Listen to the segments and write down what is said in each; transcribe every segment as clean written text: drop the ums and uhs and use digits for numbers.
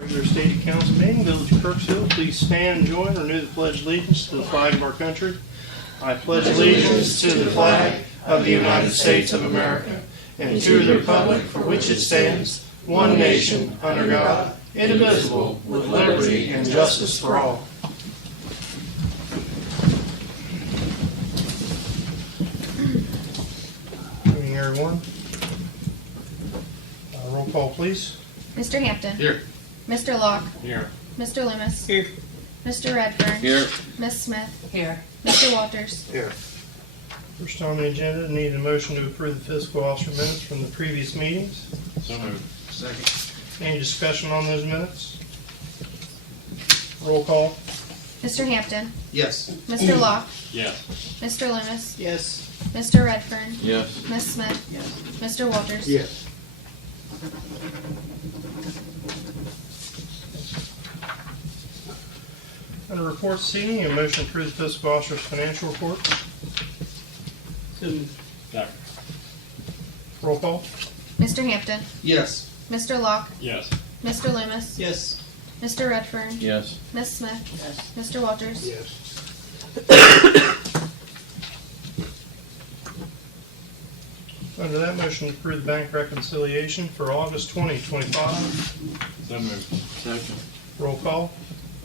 Regular State Council meeting, Village of Crooksville. Please stand and join and renew the pledge of allegiance to the flag of our country. I pledge allegiance to the flag of the United States of America and to the republic for which it stands, one nation, under God, indivisible, with liberty and justice for all. Good evening, everyone. Roll call, please. Mr. Hampton. Here. Mr. Locke. Here. Mr. Loomis. Here. Mr. Redfern. Here. Miss Smith. Here. Mr. Walters. Here. First on the agenda, need a motion to approve the fiscal officer minutes from the previous meetings. So moved. Second. Any discussion on those minutes? Roll call. Mr. Hampton. Yes. Mr. Locke. Yes. Mr. Loomis. Yes. Mr. Redfern. Yes. Miss Smith. Yes. Mr. Walters. Yes. Under reports this evening, a motion to approve the fiscal officer's financial report. Second. Roll call. Mr. Hampton. Yes. Mr. Locke. Yes. Mr. Loomis. Yes. Mr. Redfern. Yes. Miss Smith. Yes. Mr. Walters. Yes. Under that motion to approve the bank reconciliation for August 2025. So moved. Second. Roll call.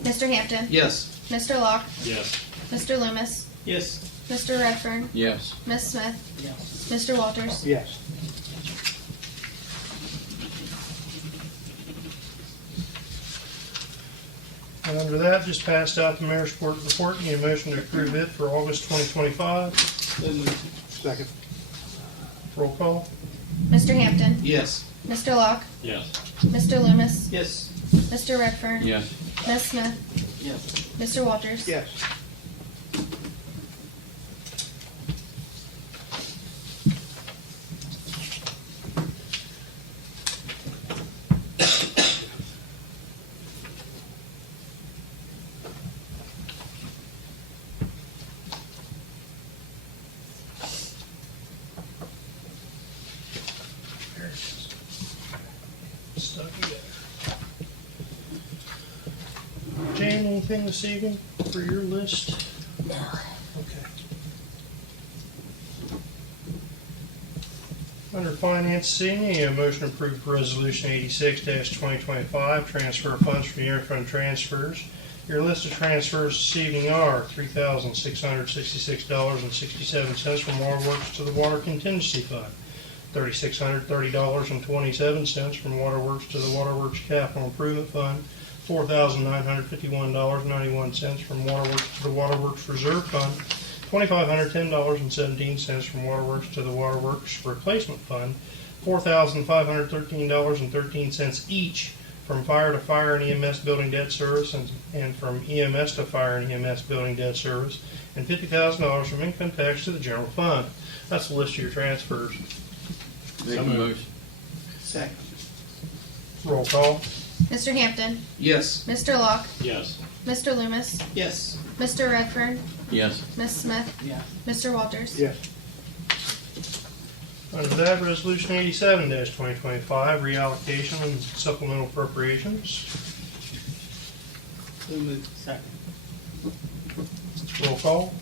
Mr. Hampton. Yes. Mr. Locke. Yes. Mr. Loomis. Yes. Mr. Redfern. Yes. Miss Smith. Yes. Mr. Walters. Yes. And under that, just passed out the mayor's report. Need a motion to approve it for August 2025. Second. Roll call. Mr. Hampton. Yes. Mr. Locke. Yes. Mr. Loomis. Yes. Mr. Redfern. Yes. Miss Smith. Yes. Mr. Walters. Yes. There it is. Stuck together. Jan, anything this evening for your list? No. Okay. Under finance, this evening, a motion to approve resolution 86-2025, transfer of funds from interfund transfers. Your list of transfers this evening are $3,666.67 from Waterworks to the Water Contingency Fund, $3,630.27 from Waterworks to the Waterworks Capital Improvement Fund, $4,951.91 from Waterworks to the Waterworks Reserve Fund, $2,510.17 from Waterworks to the Waterworks Replacement Fund, $4,513.13 each from Fire to Fire and EMS Building Debt Service and from EMS to Fire and EMS Building Debt Service, and $50,000 from income tax to the general fund. That's the list of your transfers. Make a motion. Second. Roll call. Mr. Hampton. Yes. Mr. Locke. Yes. Mr. Loomis. Yes. Mr. Redfern. Yes. Miss Smith. Yes. Mr. Walters. Yes. Under that, resolution 87-2025, reallocation and supplemental appropriations. So moved. Second. Roll call.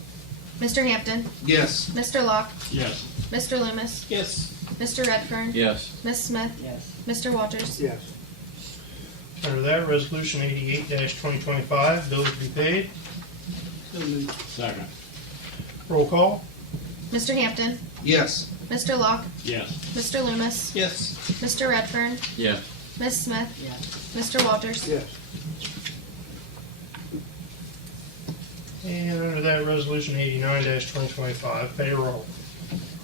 Mr. Hampton. Yes. Mr. Locke. Yes. Mr. Loomis. Yes. Mr. Redfern. Yes. Miss Smith. Yes. Mr. Walters. Yes. Under that, resolution 88-2025, bills to be paid. So moved. Second. Roll call. Mr. Hampton. Yes. Mr. Locke. Yes. Mr. Loomis. Yes. Mr. Redfern. Yes. Miss Smith. Yes. Mr. Walters. Yes. And under that, resolution 89-2025, payroll.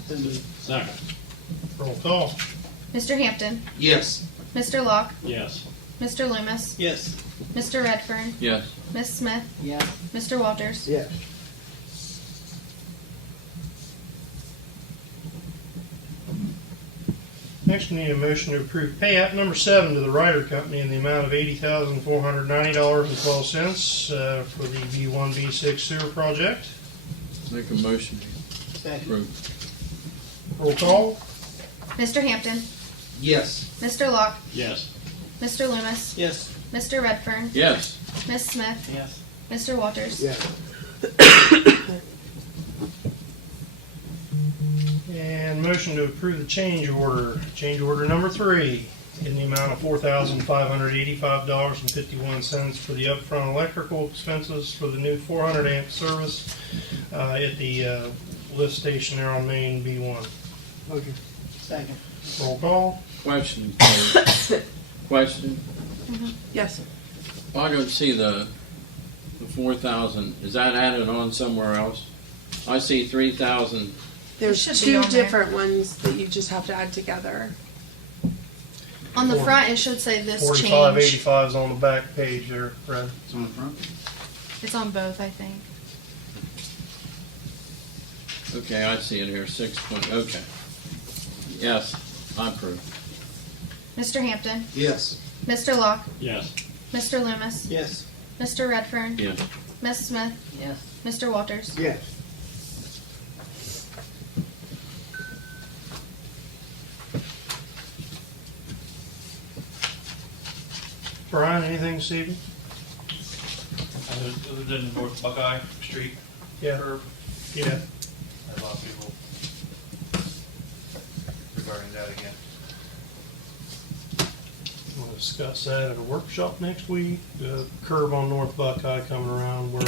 So moved. Second. Roll call. Mr. Hampton. Yes. Mr. Locke. Yes. Mr. Loomis. Yes. Mr. Redfern. Yes. Miss Smith. Yes. Mr. Walters. Yes. Next, we need a motion to approve payout number 7 to the Ryder Company in the amount of $80,490.12 for the B1, B6 sewer project. Make a motion. Second. Approve. Roll call. Mr. Hampton. Yes. Mr. Locke. Yes. Mr. Loomis, Yes. Mr. Redfern, Yes. Miss Smith, Yes. Mr. Walters. Yes. And motion to approve the change order number 3, in the amount of $4,585.51 for the upfront electrical expenses for the new 400 amp service at the lift station there on Main B1. Motion. Second. Roll call. Question, please. Question. Yes. I don't see the 4,000. Is that added on somewhere else? I see 3,000. There's should be two on there. different ones that you just have to add together. On the front, it should say this change. 4585 is on the back page there, Fred. It's on the front. It's on both, I think. Okay, I see it here. 620. Okay. Yes, I approve. Mr. Hampton, Yes. Mr. Locke, Yes. Mr. Loomis, Yes. Mr. Redfern, Yes. Miss Smith, Yes. Mr. Walters. Yes. Brian, anything this evening? Other than North Buckeye Street Yeah. curb, Yeah. I had a lot of people regarding that again. We'll discuss that at a workshop next week. The curb on North Buckeye coming around where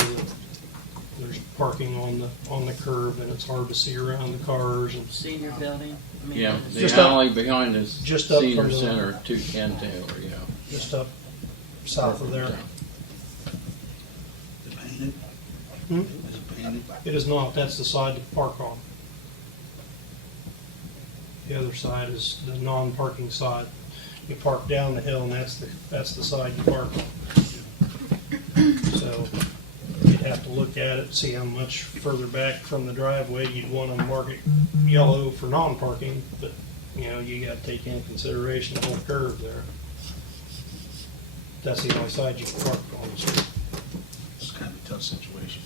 there's parking on the curb and it's hard to see around the cars. And Senior building. I mean, Yeah, the Just up- alley behind us, just up senior from the- center, 210 Taylor, yeah. just up south of there. Painted? Hmm? Is it painted? It is not. That's the side to park on. The other side is the non-parking side. You park down the hill, and that's the side you park on. So you'd have to look at it, see how much further back from the driveway you'd want to mark it yellow for non-parking. But you got to take into consideration the whole curve there. That's the only side you can park on the street. It's kind of a tough situation.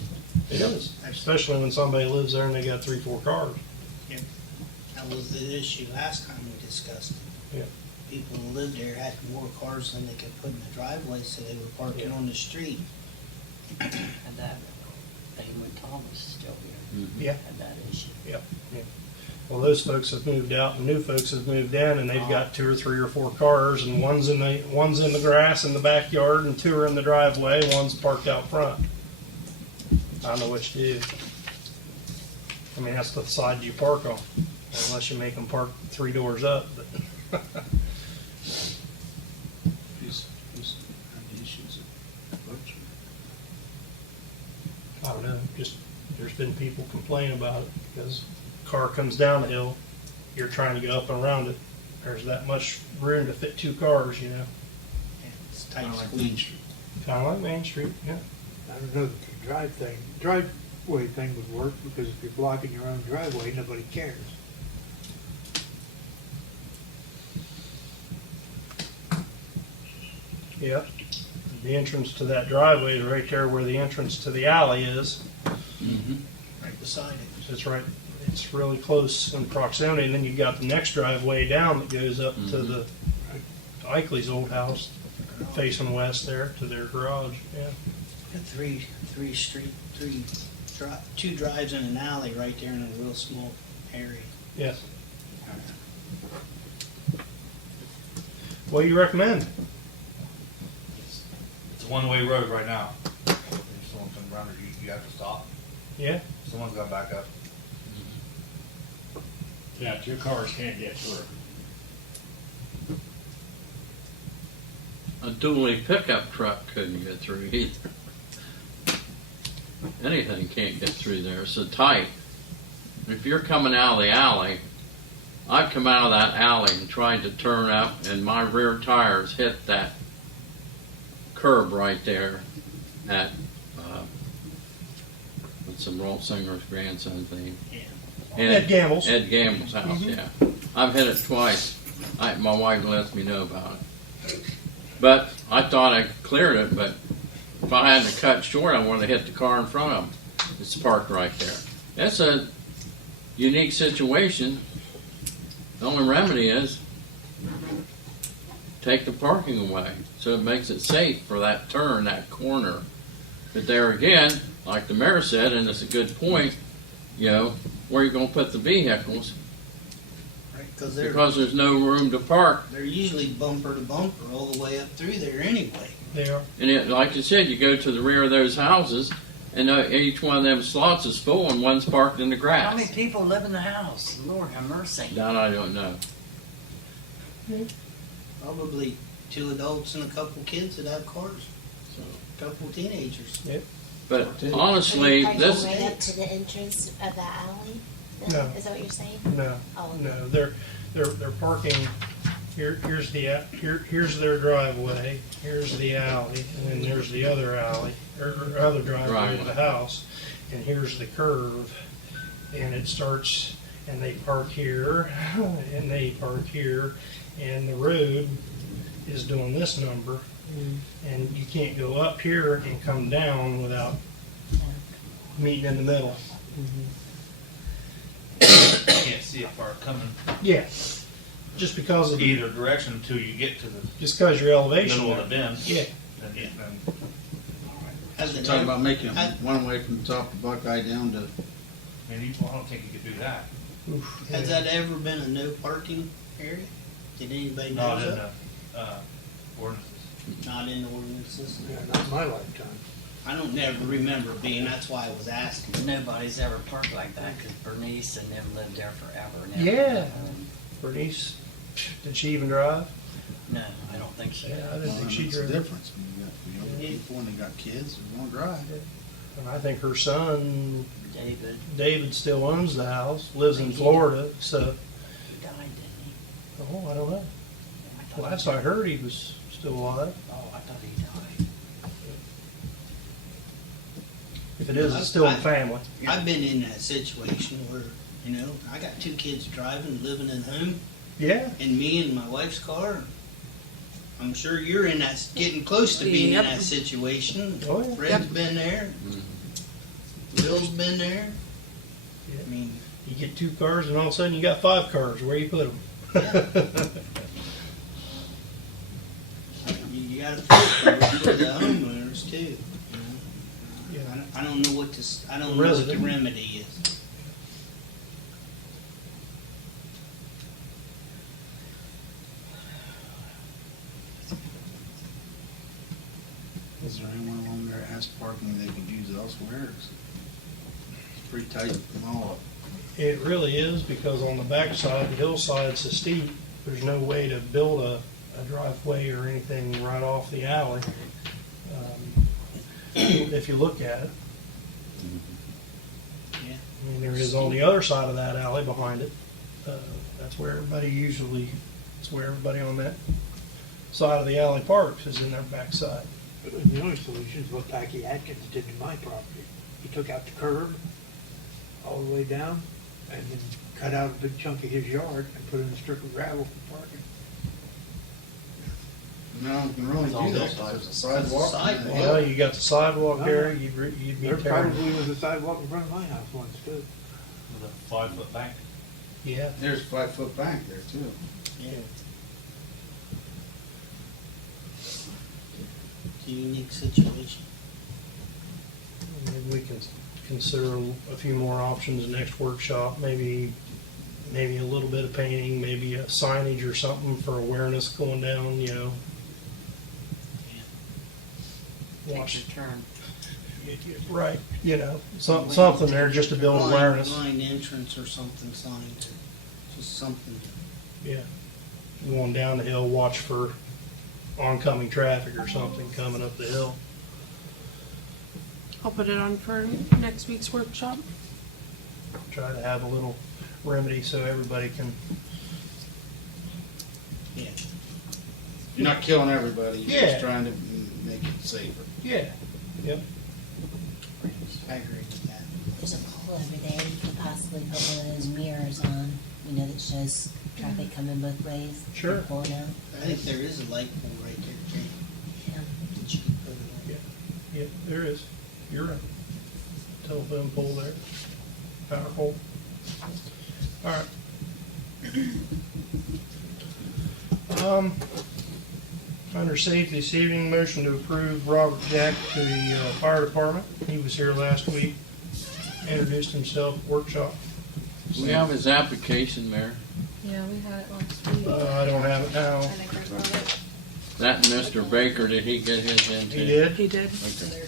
It is, especially when somebody lives there and they got 3-4 cars. That was the issue last time we discussed it. Yeah. People who lived there had more cars than they could put in the driveway, so they were parking on the street. And that thing with Thomas still here. Mhm. Yeah. Had that issue. Well, those folks have moved out, and new folks have moved in, and they've got 2 or 3 or 4 cars, and one's in the grass in the backyard, and 2 are in the driveway. One's parked out front. I don't know what you do. I mean, that's the side you park on, unless you make them park 3 doors up. But Who's had the issues at Butcher? I don't know. Just there's been people complain about it because car comes down the hill, you're trying to get up and around it. There's that much room to fit 2 cars, Yeah, it's tight Kind of like squeeze. Main Street. Kind of like Main Street, yeah. I don't know if the driveway thing would work, because if you're blocking your own driveway, nobody cares. Yep. The entrance to that driveway is right there where the entrance to the alley is. Mhm. Right beside it. It's right, it's really close in proximity. And then you've got the next driveway down that goes up to the to Ikley's old house, facing west there to their garage, yeah. Got two drives and an alley right there in a real small area. Yes. What do you recommend? It's a one-way road right now. If someone comes around, you have to stop. Yeah? Someone's got to back up. Yeah, 2 cars can't get through. A dually pickup truck couldn't get through either. Anything can't get through there. It's so tight. If you're coming out of the alley, I've come out of that alley and tried to turn up, and my rear tires hit that curb right there at what's the Rolf Singer's grandson's name? Yeah. And Ed Gamble's. Ed Gamble's house, yeah. I've hit it twice. My wife lets me know about it. But I thought I cleared it, but if I had to cut short, I wanted to hit the car in front of him. It's parked right there. That's a unique situation. The only remedy is take the parking away, so it makes it safe for that turn, that corner. But there again, like the mayor said, and it's a good point, you know, where you gonna put the vehicles? Right, because Because there's no room to park. they're usually bumper to bumper all the way up through there anyway. They are. And it, like you said, you go to the rear of those houses, and each one of them slots is full, and one's parked in the grass. How many people live in the house? Lord have mercy. That I don't know. Probably 2 adults and a couple kids that have cars. So, a couple teenagers. But honestly, Are you this, right up to the entrance of that alley? No. Is that what you're saying? No, Oh, no, they're parking, here's their driveway, here's the alley, and then there's the other alley, or other driveway to the house, and here's the curve, and it starts, and they park here, and they park here, and the road is doing this number, and you can't go up here and come down without meeting in the middle. You can't see a car coming Yeah, just because of either direction until you get to the just because your elevation. middle of the bend. Yeah. Then Has You're it talking ever, about making it one way from the top of Buckeye down to, I mean, I don't think you could do that. Oof, has yeah. that ever been a no parking area? Did anybody know Not in that? the ordinances. Not in the ordinances? Yeah, not in my lifetime. I don't never remember being, that's why I was asking. Nobody's ever parked like that because Bernice and them lived there forever and ever. Yeah. Bernice, did she even drive? No, I don't think so. Yeah, I didn't think she it's a drove. difference. When you got young people and they got kids who want to drive. And I think her son, David, still owns the house, lives in Florida, so, he died, didn't he? oh, I don't know. I thought Last he I heard, he was still alive. Oh, I thought he died. If it is, it's still in the family. I've been in that situation where, you know, I got 2 kids driving, living at home, Yeah, and me and my wife's car. I'm sure you're in that, getting close to being in Yep. that situation. Oh, yeah. Fred's been there. Bill's been there. Yeah. I mean, you get 2 cars and all of a sudden you got 5 cars, where you put them? you gotta think for the homeowners too. You know? Yeah. I don't know what I don't know what the Resident. remedy is. Is there anyone along there that has parking they could use elsewhere? It's pretty tight at the mall. It really is, because on the backside, the hillside's so steep, there's no way to build a driveway or anything right off the alley. If you look at it. Yeah. I mean, there is on the other side of that alley behind it. That's where everybody on that side of the alley parks, is in their backside. And the only solution is what Packy Atkins did to my property. He took out the curb all the way down and then cut out a big chunk of his yard and put in a strip of gravel for parking. No, you can really do that, 'cause there's a sidewalk. Sidewalk. Well, you got the sidewalk No. there, you'd be There tearing. probably was a sidewalk in front of my house once too. With a 5-foot bank. Yeah, There's a 5-foot bank there too. Yeah. It's a unique situation. maybe we can consider a few more options next workshop, maybe a little bit of painting, maybe a signage or something for awareness going down, you know. Take Watch, your turn. right, you know, something there just to build awareness. Blind entrance or something signed, just something. Yeah, going down the hill, watch for oncoming traffic or something coming up the hill. I'll put it on for next week's workshop. Try to have a little remedy so everybody can, Yeah. You're not killing everybody, you're Yeah. just trying to make it safer. yeah, yep. I agree with that. There's a pole over there. You could possibly put one of those mirrors on, you know, that shows traffic coming both ways. Sure. Pulling out. I think there is a light pole right there, Jane, Yeah. that you could put it on. Yep, there is. You're right. Telephone pole there. Power pole. All right. Under safety this evening, motion to approve Robert Jack to the fire department. He was here last week, introduced himself at workshop. We have his application there. Yeah, we had it last week. I don't have it now. I think I brought it. That and Mr. Baker, did he get his in too? He did? He did. Okay.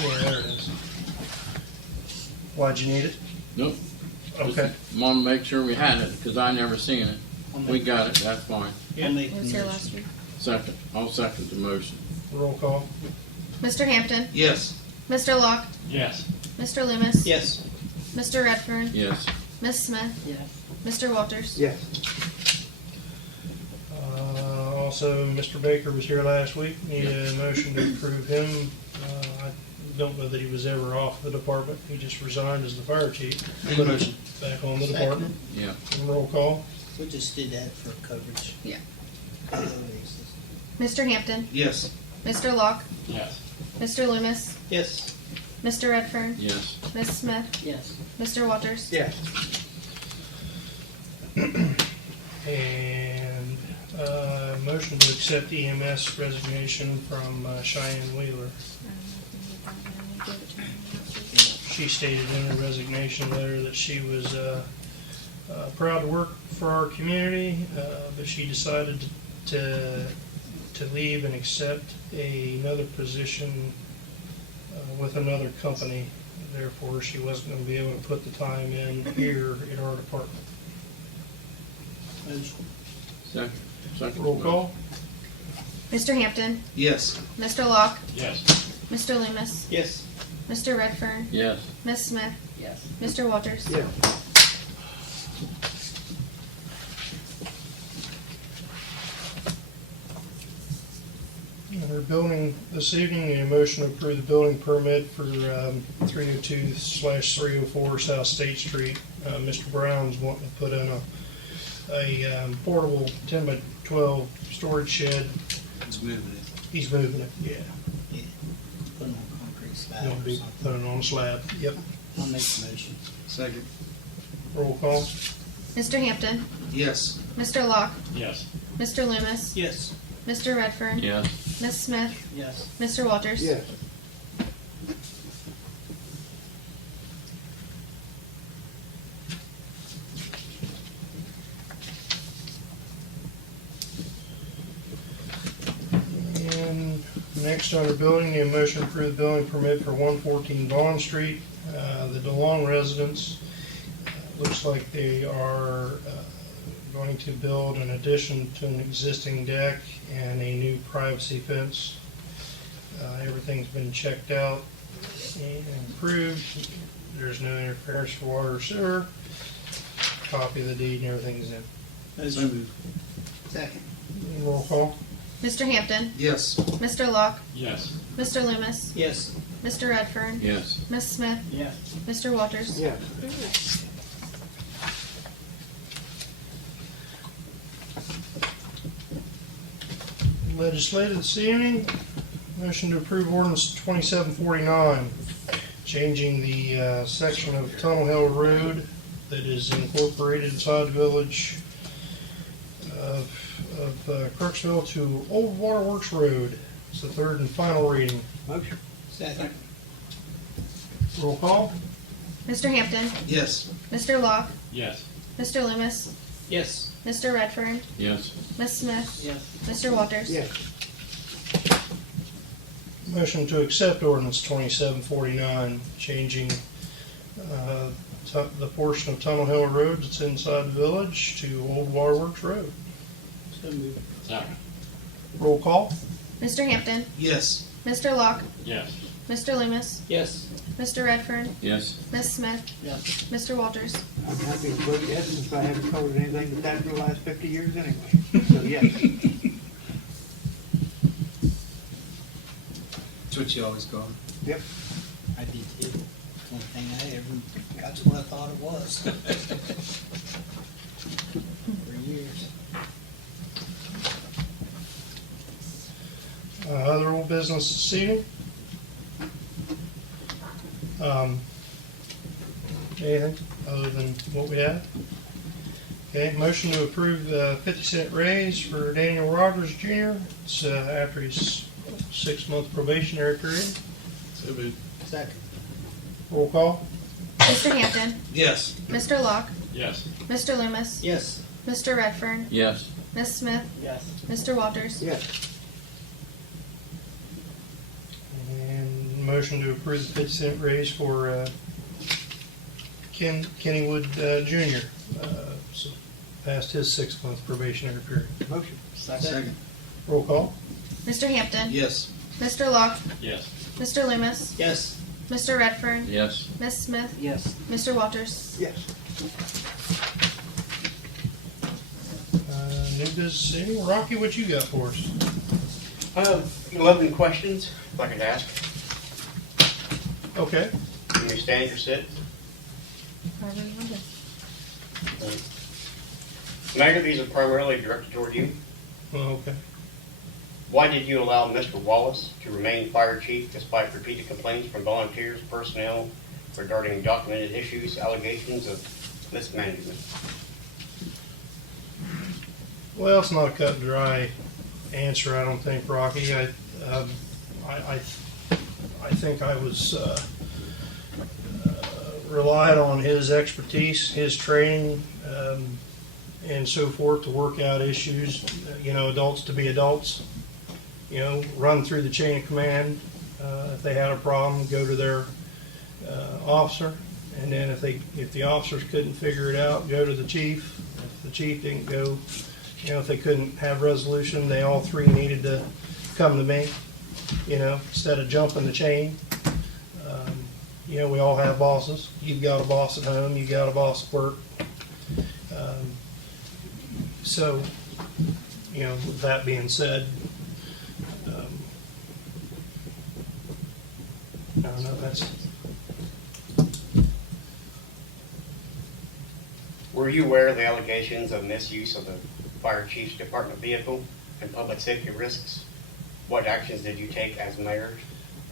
Yeah, there it is. Why'd you need it? Nope. Okay. Want to make sure we had it, because I never seen it. We got it, that's fine. I'll make It the was here motion. last week. Second, I'll second the motion. Roll call. Mr. Hampton, Yes. Mr. Locke, Yes. Mr. Loomis, Yes. Mr. Redfern, Yes. Miss Smith, Yes. Mr. Walters. Yes. Also, Mr. Baker was here last week. Need a motion to approve him. I don't know that he was ever off the department. He just resigned as the fire chief. Make a motion. Back on the Second. department. Yeah. Roll call. We just did that for coverage. Yeah. On the basis. Mr. Hampton, Yes. Mr. Locke, Yes. Mr. Loomis, Yes. Mr. Redfern, Yes. Miss Smith, Yes. Mr. Walters. Yes. And motion to accept EMS resignation from Cheyenne Wheeler. She stated in her resignation letter that she was proud to work for our community, but she decided to leave and accept another position with another company. Therefore, she wasn't going to be able to put the time in here in our department. Motion. Second. Second. Roll call. Mr. Hampton, Yes. Mr. Locke, Yes. Mr. Loomis, Yes. Mr. Redfern, Yes. Miss Smith, Yes. Mr. Walters. Yes. Our building this evening, a motion to approve the building permit for 302/304 South State Street. Mr. Brown's wanting to put in a portable 10 by 12 storage shed. It's moving it. He's moving it, yeah. Put them on concrete slab Gonna or be something. putting it on a slab. Yep. I'll make the motion. Second. Roll call. Mr. Hampton, Yes. Mr. Locke, Yes. Mr. Loomis, Yes. Mr. Redfern, Yes. Miss Smith, Yes. Mr. Walters. Yes. And next under building, a motion to approve the building permit for 114 Bond Street. The DeLong residents, looks like they are going to build an addition to an existing deck and a new privacy fence. Everything's been checked out and approved. There's no interference for water or sewer. Copy of the deed and everything's in. So Motion. moved. Second. Roll call. Mr. Hampton, Yes. Mr. Locke, Yes. Mr. Loomis, Yes. Mr. Redfern, Yes. Miss Smith, Yes. Mr. Walters. Yes. Legislative this evening, motion to approve ordinance 2749, changing the section of Tunnel Hill Road that is incorporated inside the village of Crooksville to Old Waterworks Road. It's the third and final reading. Motion. Second. Roll call. Mr. Hampton, Yes. Mr. Locke, Yes. Mr. Loomis, Yes. Mr. Redfern, Yes. Miss Smith, Yes. Mr. Walters. Yes. Motion to accept ordinance 2749, changing the portion of Tunnel Hill Road that's inside the village to Old Waterworks Road. So moved. Second. Roll call. Mr. Hampton, Yes. Mr. Locke, Yes. Mr. Loomis, Yes. Mr. Redfern, Yes. Miss Smith, Yes. Mr. Walters. I'm happy to vote yes since I haven't covered anything but that for the last 50 years anyway. So yes. That's what you always call it. Yep. I did too. One thing I ever, that's what I thought it was. For years. Other old business this evening? Anything other than what we have? Okay, motion to approve the 50-cent raise for Daniel Rogers Jr. It's after his 6-month probationary period. So moved. Second. Roll call. Mr. Hampton, Yes. Mr. Locke, Yes. Mr. Loomis, Yes. Mr. Redfern, Yes. Miss Smith, Yes. Mr. Walters. Yes. And motion to approve the 50-cent raise for Kennywood Jr. So past his 6-month probationary period. Motion. Second. Roll call. Mr. Hampton, Yes. Mr. Locke, Yes. Mr. Loomis, Yes. Mr. Redfern, Yes. Miss Smith, Yes. Mr. Walters. Yes. New business, any Rocky, what you got for us? 11 questions, if I could ask. Okay. Can you stand or sit? However you want to. Mayor, these are primarily directed toward you. Okay. Why did you allow Mr. Wallace to remain fire chief despite repeated complaints from volunteers, personnel regarding documented issues, allegations of mismanagement? Well, it's not a cut and dry answer, I don't think, Rocky. I think I was relied on his expertise, his training, and so forth to work out issues. Adults to be adults. Run through the chain of command. If they had a problem, go to their officer, and then if the officers couldn't figure it out, go to the chief. If the chief didn't go, if they couldn't have resolution, they all three needed to come to me. Instead of jumping the chain. We all have bosses. You've got a boss at home. You've got a boss at work. So, with that being said, I don't know. Were you aware of the allegations of misuse of the fire chief's department vehicle and public safety risks? What actions did you take as mayor?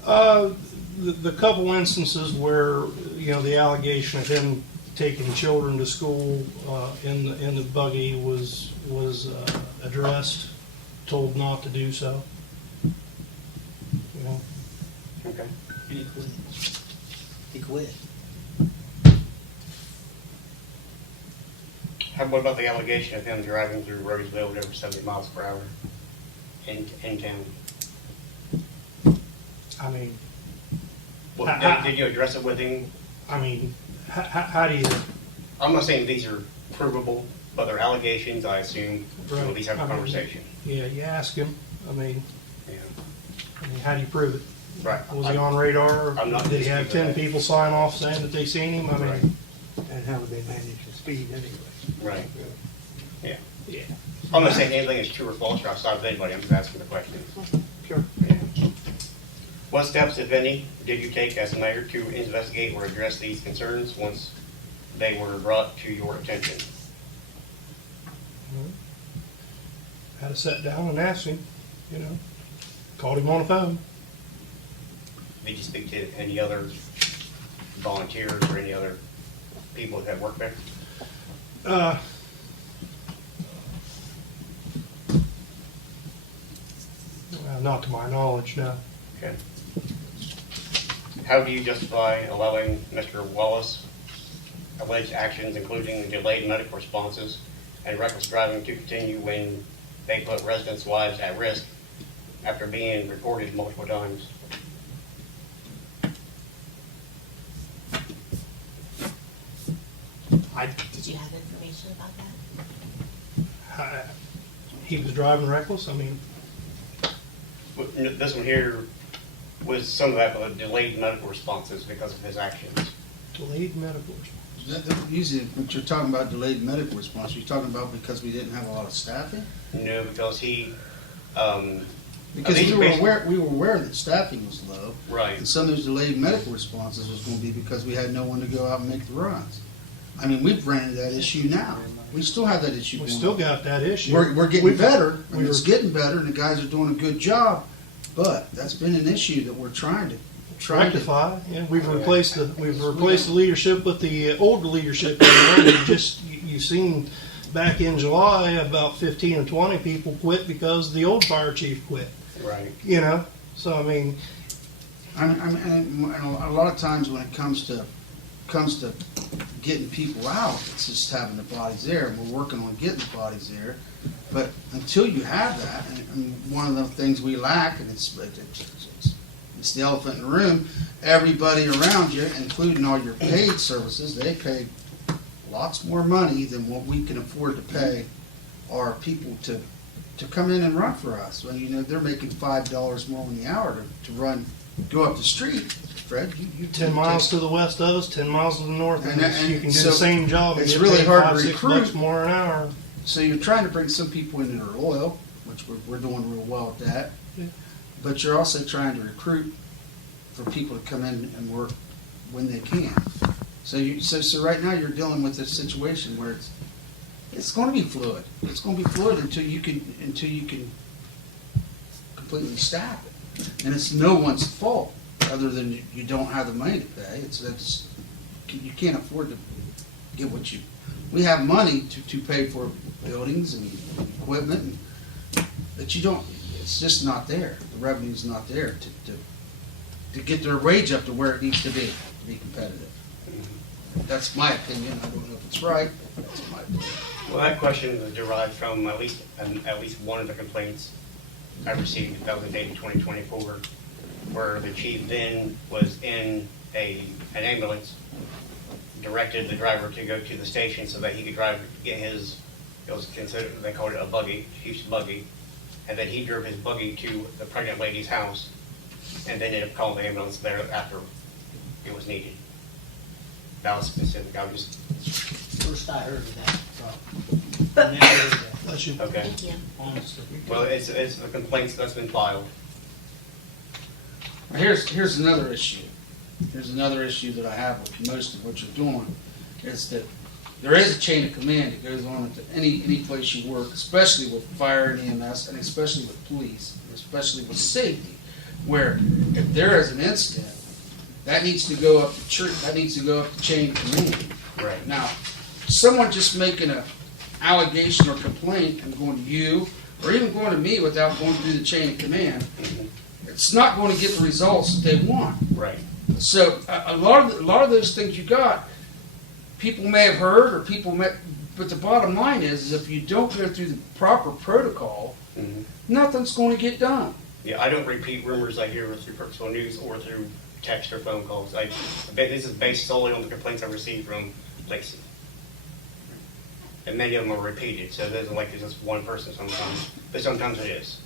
The couple instances where the allegation of him taking children to school in the buggy was addressed, told not to do so. Okay. And he quit. He quit. What about the allegation of him driving through Roseville at over 70 miles per hour in town? I mean, Well, did you address it with him? how do you? I'm not saying these are provable, but they're allegations. I assume we'll at least have a conversation. Yeah, you ask him. Yeah. How do you prove it? Right. Was he on radar? I'm not Did he have disputing 10 that. people sign off saying that they seen him? Right. And how would they manage the speed anyway? Right. Yeah. Yeah. I'm not saying anything is true or false or outside of anybody. I'm just asking the question. Sure. Yeah. What steps, if any, did you take as mayor to investigate or address these concerns once they were brought to your attention? Had to sit down and ask him. Called him on the phone. Did you speak to any other volunteers or any other people that work there? Not to my knowledge, no. Okay. How do you justify allowing Mr. Wallace alleged actions, including delayed medical responses and reckless driving, to continue when they put residents' lives at risk after being reported multiple times? Did you have information about that? He was driving reckless. This one here was some of that, but delayed medical responses because of his actions. Delayed medical response. Usually, when you're talking about delayed medical response, you're talking about because we didn't have a lot of staffing? No, because he, Because these we are were aware that staffing was low. right. And some of those delayed medical responses was gonna be because we had no one to go out and make the runs. We've ran into that issue now. We still have that issue We going still on. got that issue. We're getting We've- better, we and it's were- getting better, and the guys are doing a good job, but that's been an issue that we're trying to Rectify. Yeah, we've replaced the leadership with the older leadership. You've seen back in July, about 15 or 20 people quit because the old fire chief quit. Right. You know, so I mean, and a lot of times when it comes to getting people out, it's just having the bodies there. And we're working on getting the bodies there, but until you have that, and one of the things we lack, and it's the elephant in the room. Everybody around you, including all your paid services, they pay lots more money than what we can afford to pay our people to come in and run for us. When you know they're making $5 more on the hour to run, go up the street. Fred, you 10 miles to the west of us, 10 miles to the north of us, you can do so the same job. And it's get really paid hard to $5-6 recruit. more an hour. So you're trying to bring some people in that are loyal, which we're doing real well at that. Yeah. But you're also trying to recruit for people to come in and work when they can. So right now you're dealing with this situation where it's going to be fluid. It's going to be fluid until you can completely staff it, and it's no one's fault other than you don't have the money to pay. You can't afford to get what you. We have money to pay for buildings and equipment, but you don't. It's just not there. The revenue's not there to get their wage up to where it needs to be competitive. That's my opinion. I don't know if it's right. That's my opinion. Well, that question was derived from at least one of the complaints I received that was dated 2024, where the chief then was in an ambulance, directed the driver to go to the station so that he could drive, get his, it was considered, they called it a buggy, chief's buggy, and then he drove his buggy to the pregnant lady's house, and then ended up calling the ambulance there after it was needed. That was specific. I was just First I heard of that problem. I never heard of that, That's you. okay. Thank you. honestly. Well, it's a complaint that's been filed. Here's another issue. Here's another issue that I have with most of what you're doing, is that there is a chain of command that goes on at any place you work, especially with fire and EMS, and especially with police, and especially with safety, where if there is an incident, that needs to go up the chain of command. Right. Now, someone just making an allegation or complaint and going to you, or even going to me without going through the chain of command, it's not going to get the results that they want. Right. So a lot of those things you got, people may have heard, or but the bottom line is if you don't go through the proper protocol, nothing's going to get done. Yeah, I don't repeat rumors I hear through Crooksville News or through text or phone calls. This is based solely on the complaints I received from places. And many of them are repeated, so it isn't like it's just one person sometimes, but sometimes it is.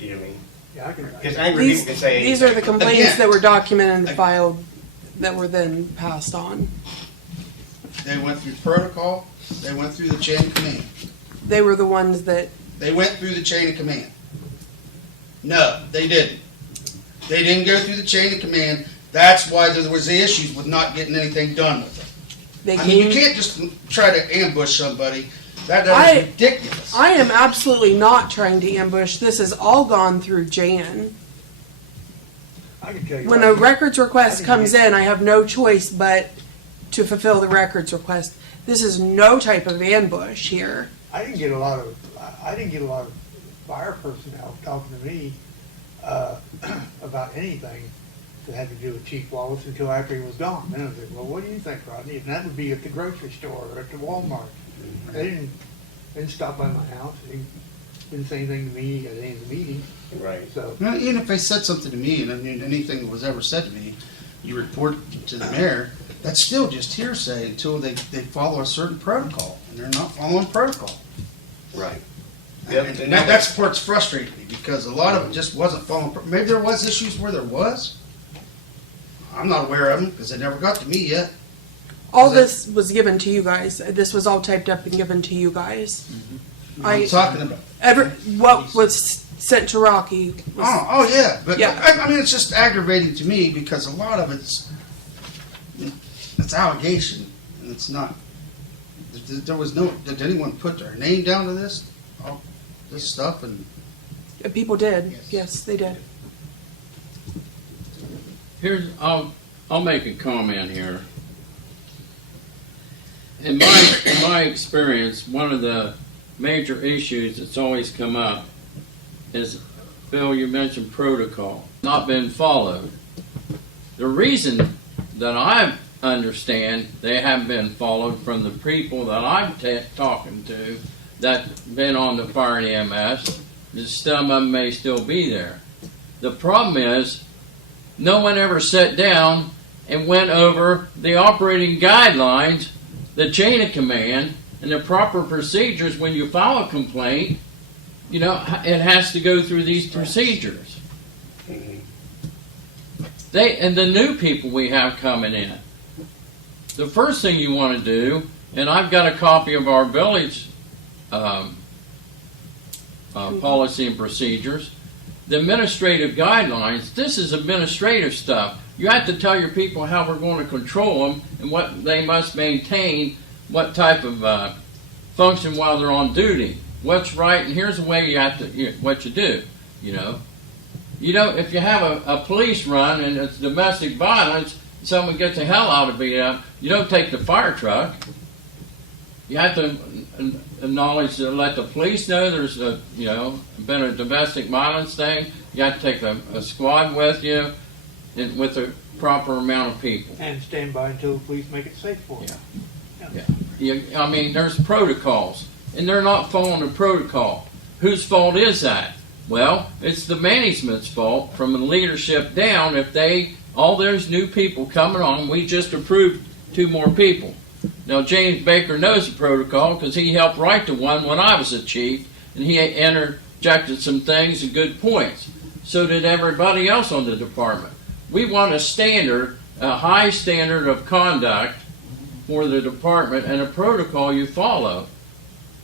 You know what I mean? Yeah, I can. Because angry people can say These are the complaints Again. that were documented and filed that were then passed on. They went through protocol, they went through the chain of command. They were the ones that, They went through the chain of command. No, they didn't. They didn't go through the chain of command. That's why there was the issues with not getting anything done with it. they I mean, you came. can't just try to ambush somebody. That is ridiculous. I am absolutely not trying to ambush. This has all gone through Jan. I can tell you. When a records request comes in, I have no choice but to fulfill the records request. This is no type of ambush here. I didn't get a lot of fire personnel talking to me about anything that had to do with Chief Wallace until after he was gone. Then I said, well, what do you think, Rodney? And that would be at the grocery store or at the Walmart. They didn't stop by my house. They didn't say anything to me at any of the meetings. Right. So Now, even if they said something to me, and I mean, anything that was ever said to me, you report to the mayor, that's still just hearsay until they follow a certain protocol, and they're not following protocol. Right. And that's the part's frustrating me, because a lot of it just wasn't following. Maybe there was issues where there was. I'm not aware of them, because they never got to me yet. All this was given to you guys. This was all typed up and given to you guys. I'm talking about. What was sent to Rocky was, Oh yeah, but Yeah. I mean, it's just aggravating to me because a lot of it's allegation, and it's not. There was no. Did anyone put their name down to this? All this stuff and. people did. Yes, they did. I'll make a comment here. In my experience, one of the major issues that's always come up is, Bill, you mentioned protocol not been followed. The reason that I understand they haven't been followed from the people that I'm talking to that been on the fire and EMS, some of them may still be there. The problem is no one ever sat down and went over the operating guidelines, the chain of command, and the proper procedures. When you file a complaint, you know, it has to go through these procedures. And the new people we have coming in, the first thing you want to do, and I've got a copy of our village policy and procedures, the administrative guidelines. This is administrative stuff. You have to tell your people how we're going to control them and what they must maintain, what type of function while they're on duty, what's right, and here's the way you have to, what you do, you know. You know, if you have a police run and it's domestic violence, someone gets the hell out of it, you don't take the fire truck. You have to acknowledge, let the police know there's been a domestic violence thing. You have to take a squad with you, and with the proper amount of people. And stand by until the police make it safe for them. I mean, there's protocols, and they're not following the protocol. Whose fault is that? Well, it's the management's fault from the leadership down. If all those new people coming on, we just approved 2 more people. Now, James Baker knows the protocol because he helped write the one when I was a chief, and he interjected some things and good points. So did everybody else on the department. We want a high standard of conduct for the department and a protocol you follow.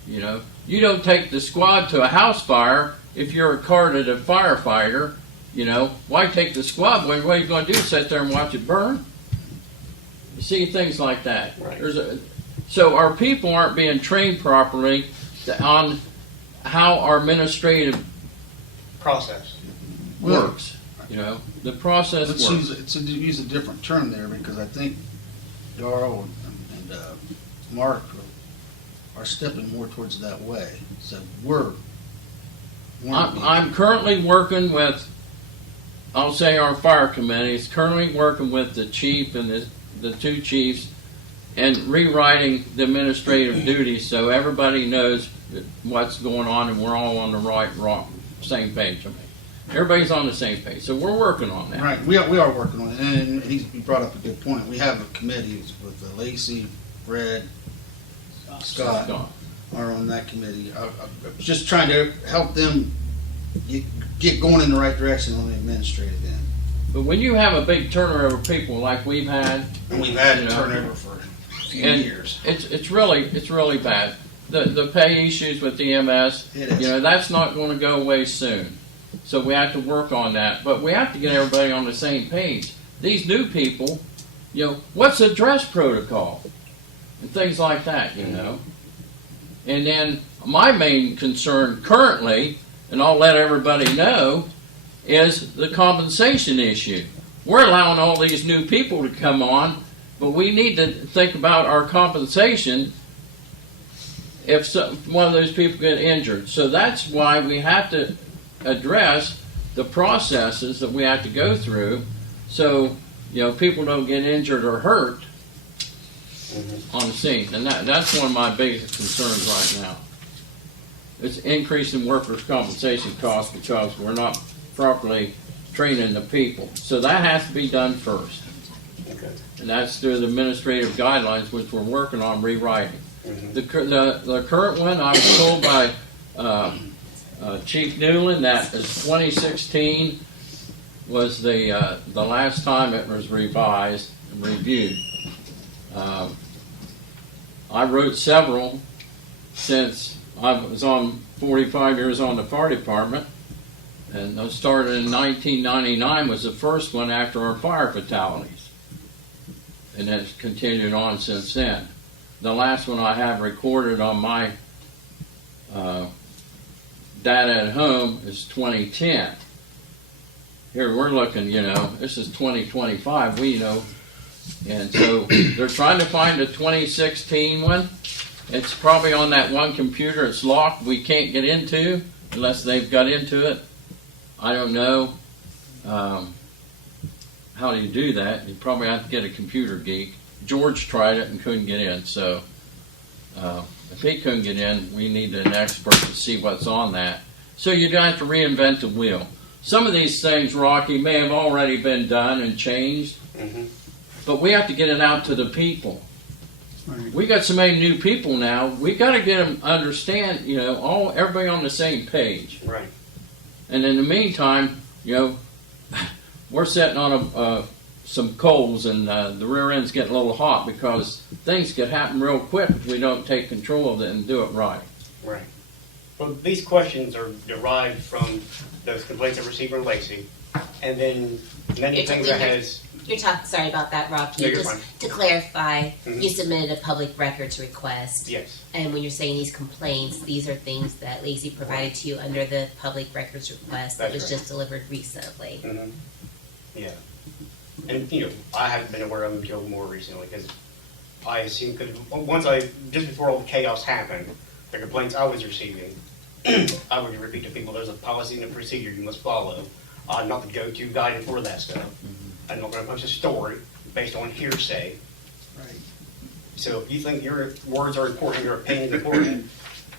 You know, you don't take the squad to a house fire if you're a carded firefighter. You know, why take the squad? What are you going to do? Sit there and watch it burn? You see things like that. Right. So our people aren't being trained properly on how our administrative Process. works. You know, the process Let's works. use a different term there, because I think Darrell and Mark are stepping more towards that way. So I'm currently working with, I'll say our fire committee is currently working with the chief and the 2 chiefs and rewriting the administrative duties so everybody knows what's going on and we're all on the same page. I mean, everybody's on the same page, so we're working on that. Right, we are working on it, and he brought up a good point. We have a committee with Lacey, Fred, Scott are on that committee. I'm just trying to help them get going in the right direction on the administrative end. But when you have a big turnover of people like we've had, And we've had turnover for a few years. It's really bad. The pay issues with EMS, It is. you know, that's not going to go away soon. So we have to work on that. But we have to get everybody on the same page. These new people, you know, what's the dress protocol? And things like that, you know. And then my main concern currently, and I'll let everybody know, is the compensation issue. We're allowing all these new people to come on, but we need to think about our compensation if one of those people get injured. So that's why we have to address the processes that we have to go through so, you know, people don't get injured or hurt on the scene. And that's one of my biggest concerns right now. It's increasing workers' compensation costs because we're not properly training the people. So that has to be done first. Okay. And that's through the administrative guidelines, which we're working on rewriting. The current one, I was told by Chief Newland that 2016 was the last time it was revised and reviewed. I wrote several since I was on 45 years on the fire department, and I started in 1999 was the first one after our fire fatalities, and it's continued on since then. The last one I have recorded on my data at home is 2010. Here we're looking, you know, this is 2025. We, you know, And so they're trying to find a 2016 one. It's probably on that one computer. It's locked. We can't get into unless they've got into it. I don't know. How do you do that? You probably have to get a computer geek. George tried it and couldn't get in. So if he couldn't get in, we need an expert to see what's on that. So you don't have to reinvent the wheel. Some of these things, Rocky, may have already been done and changed, but we have to get it out to the people. Right. We got so many new people now. We got to get them understand. Everybody on the same page. Right. And in the meantime, we're sitting on some coals, and the rear end's getting a little hot because things could happen real quick if we don't take control of it and do it right. Right. Well, these questions are derived from those complaints I received from Lacey, and then many things that has. You're talking, sorry about that, Rob. No, Can you you're just, fine. to clarify, Mhm. you submitted a public records request. Yes. And when you're saying these complaints, these are things that Lacey provided to you under the public records request that That's was right. just delivered recently. Mm-hmm. Yeah. And, I haven't been aware of them until more recently, because I assume, just before all the chaos happened, the complaints I was receiving, I would repeat to people, there's a policy and a procedure you must follow. I'm not the go-to guy for that stuff. I'm not going to post a story based on hearsay. Right. So if you think your words are important, your opinion is important,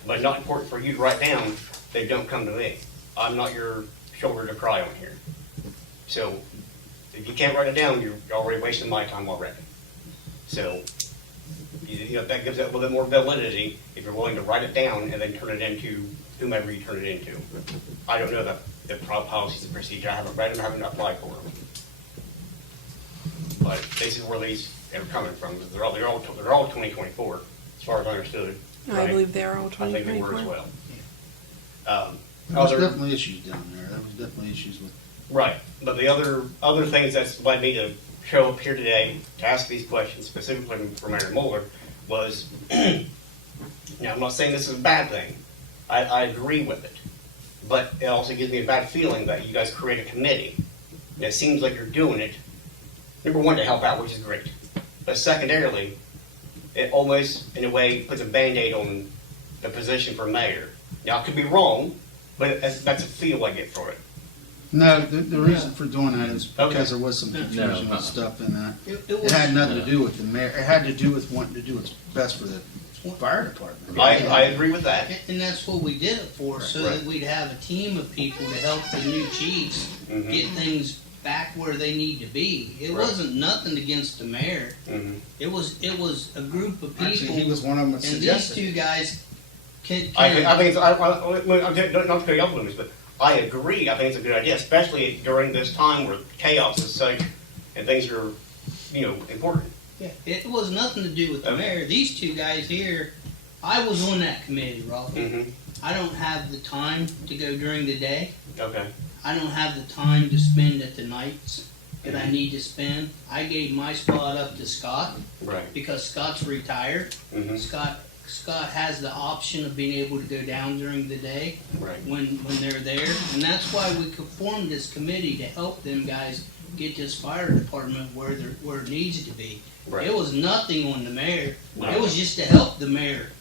but not important for you to write down, then don't come to me. I'm not your shoulder to cry on here. So if you can't write it down, you're already wasting my time already. So that gives it a little bit more validity if you're willing to write it down and then turn it into whomever you turn it into. I don't know the policies and procedure. I haven't read them, I haven't applied for them. But this is where these are coming from. They're all 2024, as far as I understood. I right? believe they are all I think they were 2024. as well. There was Other- definitely issues down there. There was definitely issues with. Right, but the other things that's led me to show up here today to ask these questions specifically for Mayor Mueller was, now I'm not saying this is a bad thing. I agree with it, but it also gives me a bad feeling that you guys create a committee. And it seems like you're doing it, number one, to help out, which is great. But secondarily, it almost, in a way, puts a Band-Aid on the position for mayor. Now, I could be wrong, but that's a feel I get for it. No, the reason for doing that is because Okay. there was some confusion No, and stuff in that. It It was, had nothing to do with the mayor. It had to do with wanting to do what's best for the fire department. I agree with that. and that's what we did it for, so Right. that we'd have a team of people to help the new chiefs Mhm. get things back where they need to be. It Right. wasn't nothing against the mayor. Mhm. It was a group of people. Actually, he was one of them that And these suggested. two guys can. I think it's, not to cut you off, Loomis, but I agree. I think it's a good idea, especially during this time where chaos is such and things are, important. Yeah, it was nothing to do with the Okay. mayor. These two guys here, I was on that committee, Rob. Mm-hmm. I don't have the time to go during the day. Okay. I don't have the time to spend at the nights that I need to spend. I gave my spot up to Scott Right. because Scott's retired. Mm-hmm. Scott has the option of being able to go down during the day Right. when they're there, and that's why we could form this committee to help them guys get this fire department where it needs to be. Right. It was nothing on the mayor. Right. It was just to help the mayor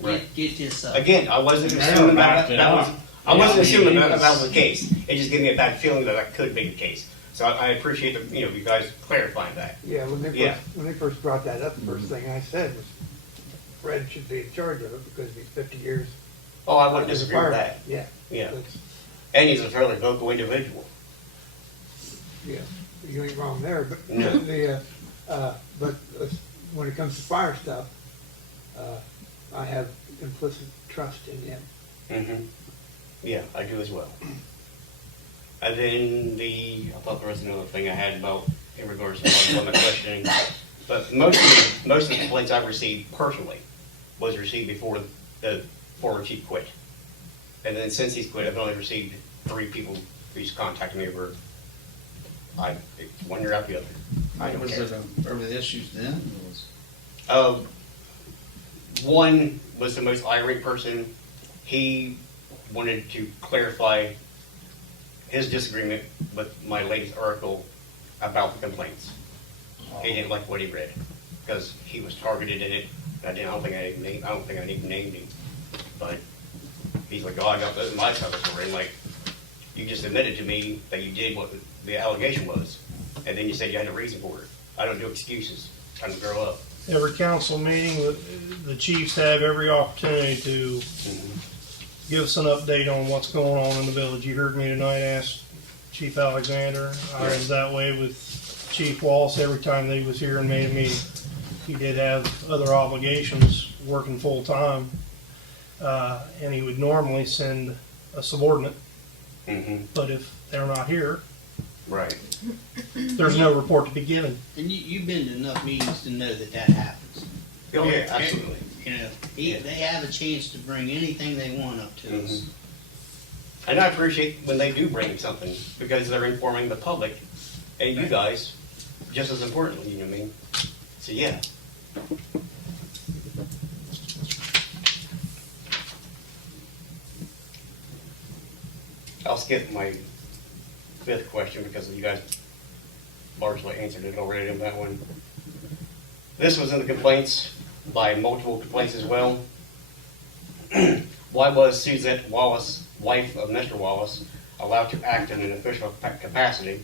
Right. get this up. Again, I wasn't Now assuming back that it was. up. I wasn't Yeah, assuming it that was- was the case. It just gave me a bad feeling that could be the case. So I appreciate you guys clarifying that. Yeah, when Yeah. they first brought that up, the first thing I said was Fred should be in charge of it because he's 50 years. Oh, I wouldn't as a disagree with fireman. that. Yeah. Yeah. That's- And he's a fairly vocal individual. Yeah, you ain't wrong there, but No. when it comes to fire stuff, I have implicit trust in him. Mm-hmm. Yeah, I do as well. And then I thought there was another thing I had about in regards to my questioning, but most of the complaints I've received personally was received before the former chief quit, and then since he's quit, I've only received 3 people who's contacted me over. One year after the other. I don't Was care. there the issues then? Or was- One was the most irate person. He wanted to clarify his disagreement with my latest article about the complaints. he didn't like what he read, because he was targeted in it. I don't think I even named him, but he's like, oh, I got this in my cover story, and like, you just admitted to me that you did what the allegation was, and then you said you had a reason for it. I don't do excuses. Time to grow up. Every council meeting, the chiefs have every opportunity to give us an update on what's going on in the village. You heard me tonight ask Chief Alexander. I was that way with Chief Wallace every time that he was here and made a meeting. He did have other obligations, working full time, and he would normally send a subordinate. But if they're not here, Right. there's no report to be given. And you've been to enough meetings to know that happens. Oh, yeah, absolutely. You know, they have a chance to bring anything they want up to us. And I appreciate when they do bring something, because they're informing the public and you guys just as importantly, you know what I mean? So, yeah. I'll skip my fifth question because you guys largely answered it already on that one. This was in the complaints, by multiple complaints as well. Why was Suzette Wallace, wife of Mr. Wallace, allowed to act in an official capacity,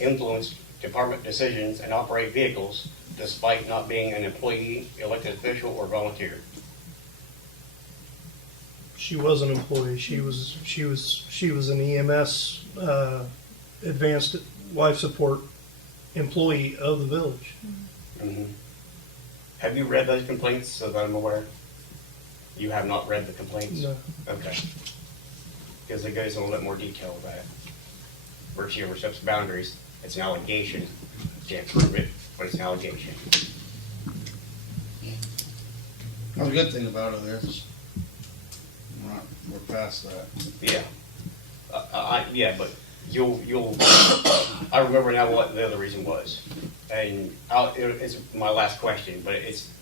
influence department decisions, and operate vehicles despite not being an employee, elected official, or volunteer? She was an employee. She was an EMS advanced life support employee of the village. Have you read those complaints so that I'm aware? You have not read the complaints? No. Okay. Because it goes in a little bit more detail about it. Where she oversteps boundaries, it's an allegation. Can't prove it, but it's an allegation. Well, the good thing about it is, we're past that. Yeah. Yeah, but you'll, I remember now what the other reason was. And it's my last question, but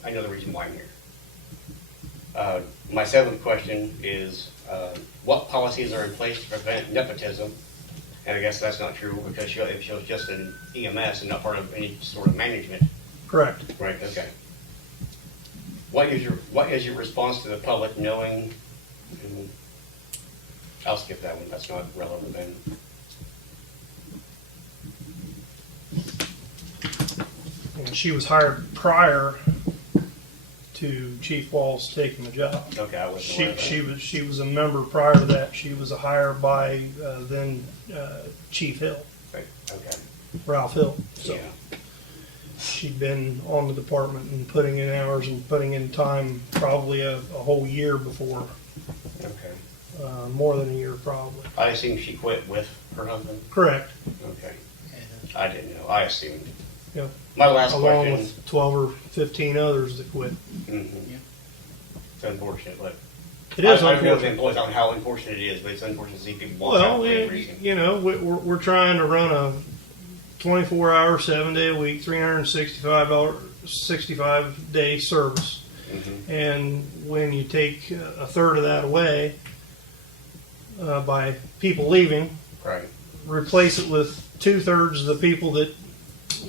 I know the reason why I'm here. My seventh question is, what policies are in place to prevent nepotism? And I guess that's not true because she was just an EMS and not part of any sort of management. Correct. Right, okay. What is your response to the public knowing, and I'll skip that one, that's not relevant then. And she was hired prior to Chief Wallace taking the job. Okay, I wasn't aware of that. She was a member prior to that. She was a hire by then Chief Hill, Right, okay, Ralph Hill. So yeah, she'd been on the department and putting in hours and putting in time probably a whole year before, okay. more than a year probably. I assume she quit with her husband? Correct. Okay, I didn't know, I assumed. Yeah. My last Along question. with 12 or 15 others that quit. Mhm. It's unfortunate, but. It is I don't know the unfortunate. employees, I don't know how unfortunate it is, but it's unfortunate to see people walk out Well, for any reason. you know, we're trying to run a 24-hour, 7-day a week, 65-day service. Mhm. And when you take a third of that away by people leaving, Right, replace it with 2/3 of the people that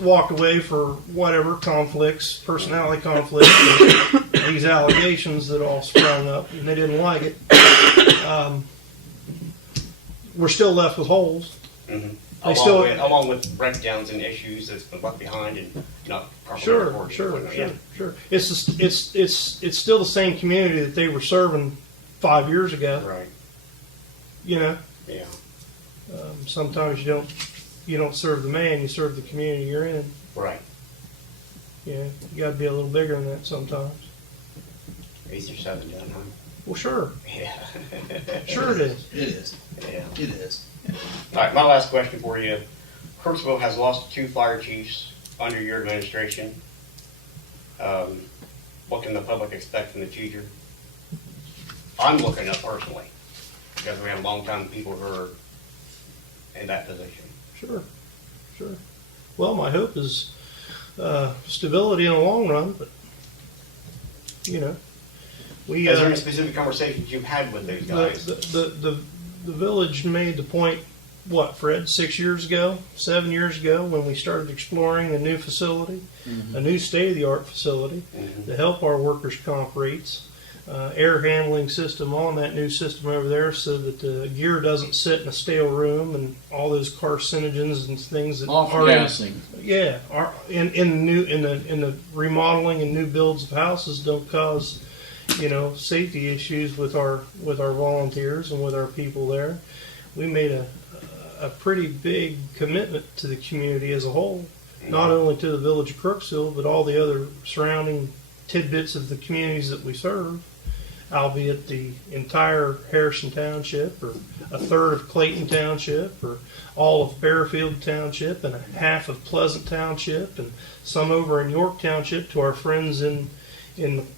walked away for whatever conflicts, personality conflicts, these allegations that all sprung up, and they didn't like it. We're still left with holes. mhm. They still- Along with breakdowns and issues that's been left behind and not properly Sure, reported. sure, Yeah. sure. It's still the same community that they were serving 5 years ago. Right, You know, yeah, sometimes you don't serve the man, you serve the community you're in. right. You know, you got to be a little bigger than that sometimes. Easier said than done, huh? Well, sure, Yeah. sure it is. It is. Yeah. It is. All right, my last question for you. Crooksville has lost 2 fire chiefs under your administration. What can the public expect in the future? I'm looking up personally, because we have long-time people who are in that position. Sure, sure. Well, my hope is stability in the long run, but you know, we Is there any specific conversations you've had with those guys? the village made the point what, Fred, 6 years ago, 7 years ago, when we started exploring a new facility, a new state-of-the-art facility to help our workers' comp rates, air handling system on that new system over there, so that the gear doesn't sit in a stale room and all those carcinogens and things that are Off-gassing. are in the remodeling and new builds of houses don't cause, safety issues with our volunteers and with our people there. We made a pretty big commitment to the community as a whole, not only to the village of Crooksville, but all the other surrounding tidbits of the communities that we serve, albeit the entire Harrison Township, or a third of Clayton Township, or all of Bearfield Township, and a half of Pleasant Township, and some over in York Township to our friends in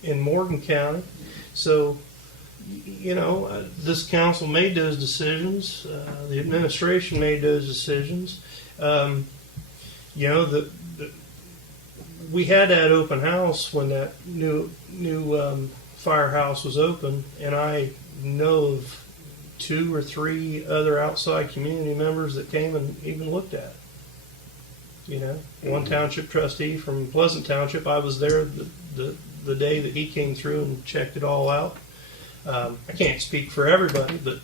Morgan County. So, this council made those decisions. The administration made those decisions. We had that open house when that new firehouse was open, and I know of 2 or 3 other outside community members that came and even looked at it. One township trustee from Pleasant Township, I was there the day that he came through and checked it all out. I can't speak for everybody, but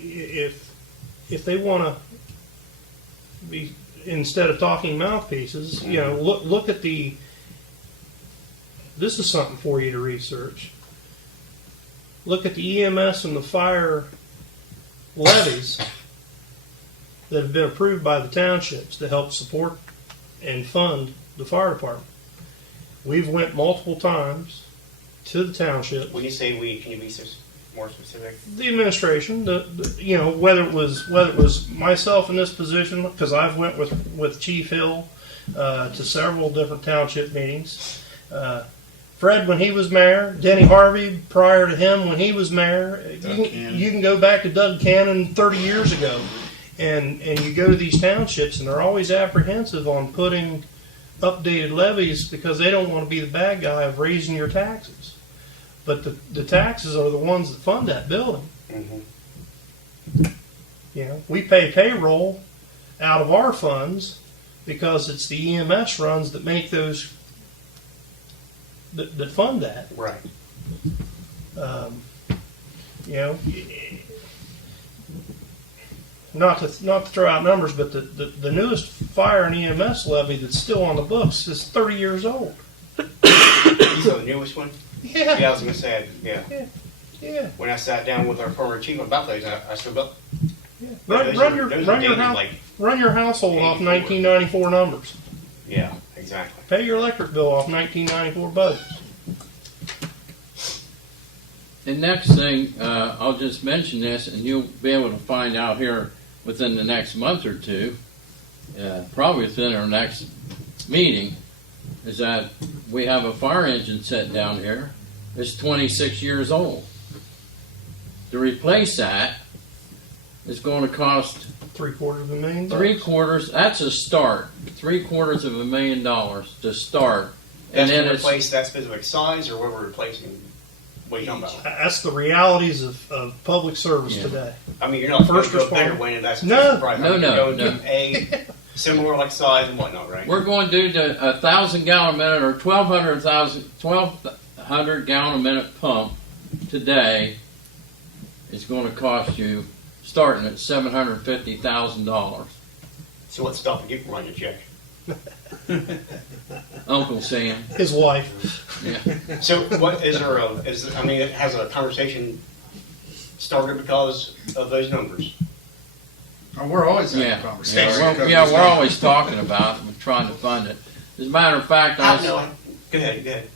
if they want to be, instead of talking mouthpieces, look at the. This is something for you to research. Look at the EMS and the fire levies that have been approved by the townships to help support and fund the fire department. We've went multiple times to the township. When you say we, can you be more specific? The administration, whether it was myself in this position, because I've went with Chief Hill to several different township meetings. Fred when he was mayor, Denny Harvey prior to him when he was mayor. You can go back to Doug Cannon 30 years ago, and you go to these townships, and they're always apprehensive on putting updated levies because they don't want to be the bad guy of raising your taxes. But the taxes are the ones that fund that building. We pay payroll out of our funds because it's the EMS runs that make those that fund that. Right. Not to throw out numbers, but the newest fire and EMS levy that's still on the books is 30 years old. These are the newest one? Yeah. Yeah, I was going to say, yeah. Yeah. When I sat down with our former chief about those, I stood up. Yeah. Those Run are your household off 1994 numbers. Yeah, exactly. Pay your electric bill off 1994 budgets. The next thing, I'll just mention this, and you'll be able to find out here within the next month or two, probably within our next meeting, is that we have a fire engine set down here. It's 26 years old. To replace that is going to cost $750,000. $750,000. That's a start. $750,000 to start. That's And then to replace that specific size, or what we're replacing? What are you talking about? That's the realities of public service today. I mean, you're not First going to go bigger responder. when that's No. price. No, no, You're going no. to a similar like size and whatnot, right? We're going to do the 1,000 gallon a minute or 1,200 gallon a minute pump today. Is going to cost you, starting at $750,000. So what's stopping you from writing a check? Uncle Sam. His wife. Yeah. So what has a conversation started because of those numbers? We're always having Yeah. a conversation. We're always talking about it. We're trying to fund it. As a matter of fact, Go ahead.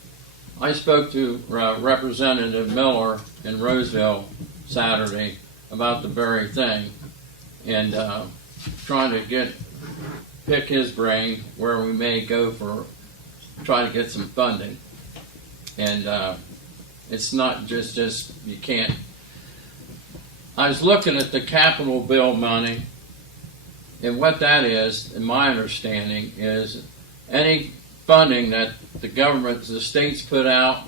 I spoke to Representative Miller in Roseville Saturday about the very thing, and trying to pick his brain where we may go try to get some funding. And it's not just you can't. I was looking at the capital bill money, and what that is, in my understanding, is any funding that the states put out,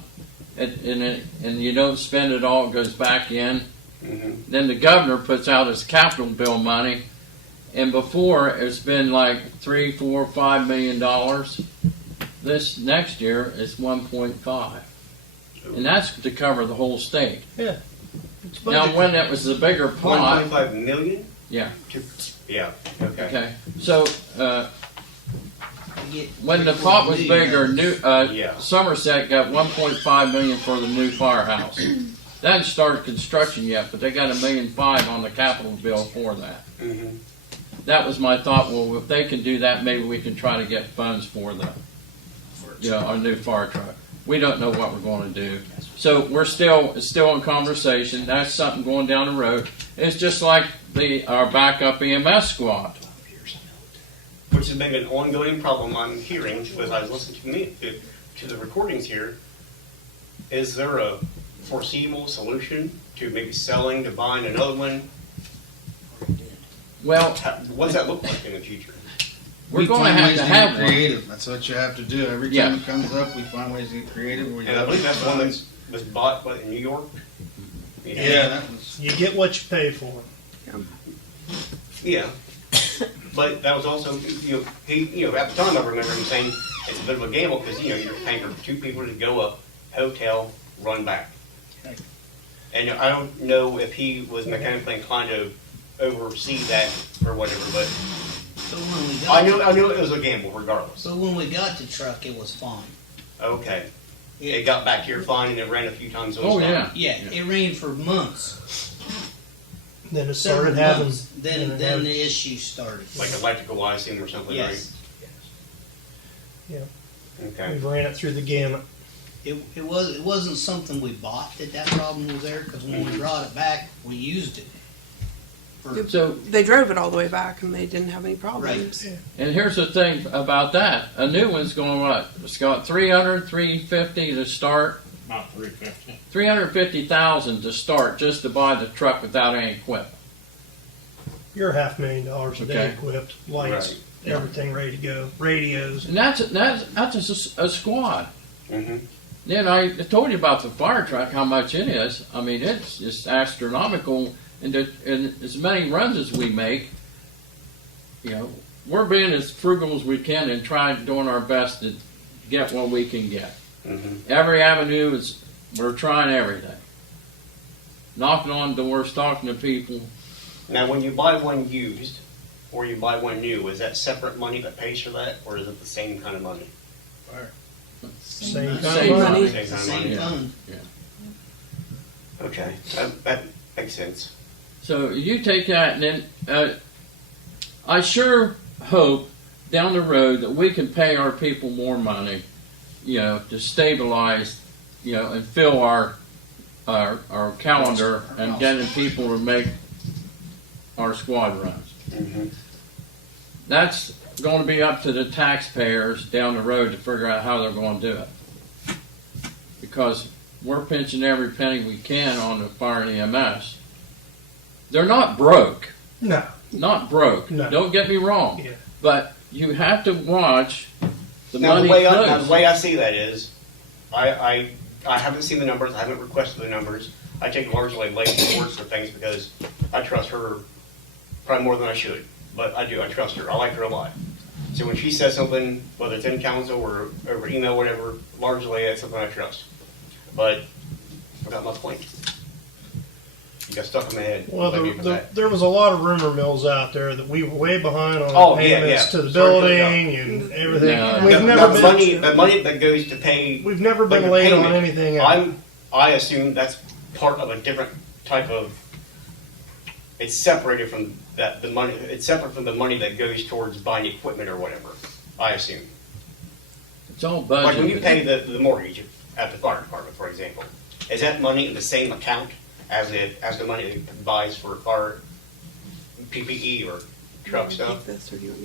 and you don't spend it all, it goes back in. Mm-hmm. Then the governor puts out his capital bill money, And before, it's been like $3, $4, $5 million. This next year, it's 1.5. And that's to cover the whole state. Yeah. It's Now, budget. when it was the bigger pot, 1.5 million? yeah, Yeah, okay. okay. So, You get when the 3-4 pot was million bigger, dollars. new Somerset got 1.5 million for the new firehouse. They hadn't started construction yet, but they got $1.5 million on the capital bill for that. Mhm. That was my thought. Well, if they can do that, maybe we can try to get funds for the, our new fire truck. We don't know what we're going to do, so it's still in conversation. That's something going down the road. It's just like our backup EMS squad. Which has been an ongoing problem I'm hearing as I was listening to the recordings here. Is there a foreseeable solution to maybe selling, to buying another one? Well, What's that look like in the future? we're We going to find have ways to get have one. creative. That's what you have to do. Every Yeah. time it comes up, we find ways to get creative. We And I believe that's one that was bought in New York. Yeah, that was. You get what you pay for. Yeah. But that was also, at the time I remember him saying it's a bit of a gamble because, you're paying for two people to go up, hotel, run back. And I don't know if he was mechanically inclined to oversee that or whatever, but So when we I got, knew it was a gamble regardless. so when we got the truck, it was fine. Okay. It got back here fine and it ran a few times. So it was Oh, fine. yeah. Yeah, it rained for months, Then it several started having. months. Then the issue started. Like electrical, I assume, or something, right? Yes, Okay. We've ran it through the gamut. it wasn't something we bought that problem was there, because when we brought it back, we used it. For, So, They drove it all the way back and they didn't have any problems. Right. and here's the thing about that. A new one's going what? It's got 300, 350 to start. About 350. 350,000 to start just to buy the truck without any equipment. You're $500,000 a day Okay. equipped, lights, everything ready to go, radios. And that's a squad. Mm-hmm. Then I told you about the fire truck, how much it is. I mean, it's just astronomical. And as many runs as we make, we're being as frugal as we can and doing our best to get what we can get. Mm-hmm. Every avenue we're trying everything. Knocking on doors, talking to people. Now, when you buy one used or you buy one new, is that separate money that pays for that, or is it the same kind of money? Same kind Same of money. money. Same kind of same money. fund. Okay, that makes sense. So you take that, and then I sure hope down the road that we can pay our people more money, to stabilize, and fill our calendar and getting people to make our squad runs. Mm-hmm. That's going to be up to the taxpayers down the road to figure out how they're going to do it. Because we're pinching every penny we can on the fire and EMS. They're not broke. No. Not broke. No. Don't get me wrong. Yeah. But you have to watch the Now, money the flows. way I see that is, I haven't seen the numbers. I haven't requested the numbers. I take largely Lake's word for things because I trust her probably more than I should. But I do. I trust her. I like her a lot. So when she says something, whether it's in council or over email, whatever, largely that's something I trust. But I forgot my point. You got stuck in my head. Well, Blame me for that. there was a lot of rumor mills out there that we were way behind on Oh, the yeah, payments yeah. to the Sorry to building and everything. No. We've The never been. money that goes to pay. We've never been like a late on payment, anything else. I assume that's part of a different type of. It's separated from that the money. It's separate from the money that goes towards buying equipment or whatever. I assume. It's all Like when you budgeted. pay the mortgage at the fire department, for example, is that money in the same account as the money that buys for fire PPE or truck stuff? This, or do you want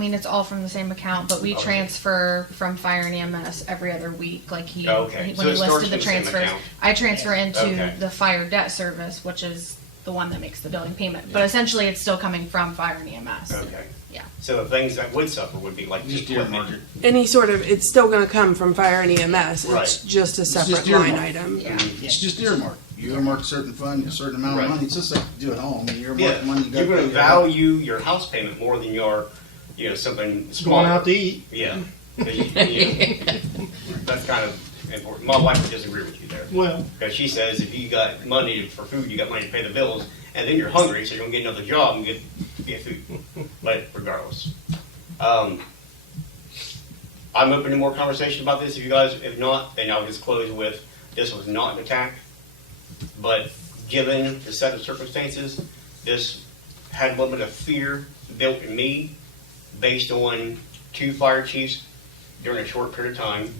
me to- It's all from the same account, but we Okay. transfer from fire and EMS every other week. Like Okay. when So he it starts listed the from the same transfers, account. I transfer into Okay. the fire debt service, which is the one that makes the building payment. But essentially, it's still coming from fire and EMS. Okay. Yeah. So the things that would suffer would be like Just equipment. earmark it. Any sort of, it's still gonna come from fire and EMS. It's Right. just a separate just line earmarked. item. Yeah. It's just earmarked. you earmark a certain fund, a certain amount of Right. money, it's just like you do at home, you earmark Yeah, the money, you you're gotta gonna pay it out. value your house payment more than your, something Going small. out to eat. Yeah. That's kind of important. My wife would disagree with you there. Well, Because she says if you got money for food, you got money to pay the bills, and then you're hungry, so you're gonna get another job and get food. But regardless, I'm open to more conversation about this. If you guys, if not, then I'll just close with this was not an attack, but given the set of circumstances, this had a little bit of fear built in me based on 2 fire chiefs during a short period of time,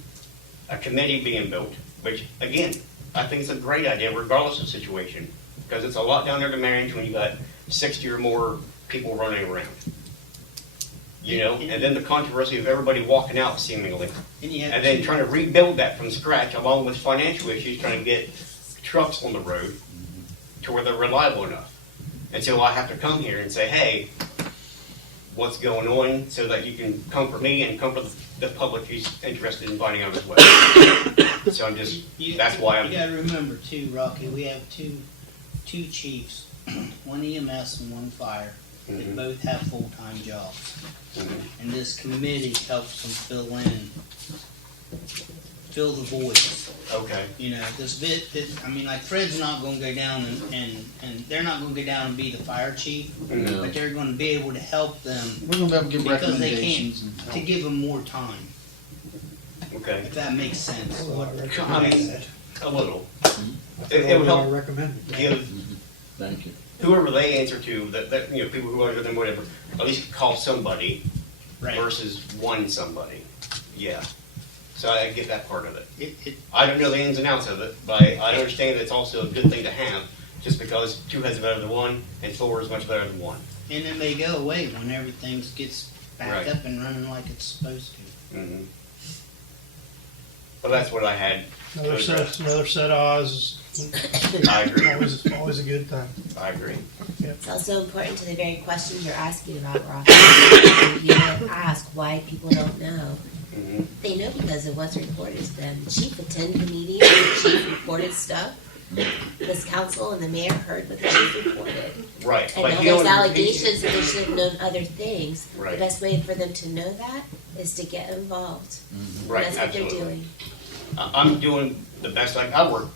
a committee being built, which again, I think it's a great idea regardless of situation, because it's a lot down there to manage when you got 60 or more people running around. And then the controversy of everybody walking out seemingly, and then trying to rebuild that from scratch, along with financial issues, trying to get trucks on the road to where they're reliable enough. And so I have to come here and say, hey, what's going on, so that you can comfort me and comfort the public who's interested in finding out as well. So I'm just, that's why I'm. You gotta remember too, Rocky, we have two chiefs, one EMS and one fire, that both have full-time jobs. And this committee helps them fill the voids. Okay. Like Fred's not gonna go down and they're not gonna go down and be the fire chief, but they're gonna be able to help them We're gonna be able to give because they recommendations can't, and to help. give them more time, Okay. if that makes sense. Well, I I recommend mean, that. a little. That's It would all I help recommend. give Thank you. whoever they answer to, that people who are with them, whatever, at least call somebody Right. versus one somebody. Yeah. So I get that part of it. It, I don't know the ins and outs of it, but I understand that it's also a good thing to have, just because 2 heads are better than 1, and 4 is much better than 1. and it may go away when everything gets back Right. up and running like it's supposed to. Mm-hmm. But that's what I had. another set of eyes I agree. is always a good thing. I agree. It's also important to the very questions you're asking about, Rocky. You don't ask why people don't know. Mm-hmm. They know because of what's reported to them. The chief attended the meeting, the chief reported stuff. This council and the mayor heard what the chief reported. Right. And But now you there's don't- allegations that they should have known other things. Right. The best way for them to know that is to get involved. Right, And that's what absolutely. they're doing. I'm doing the best I work,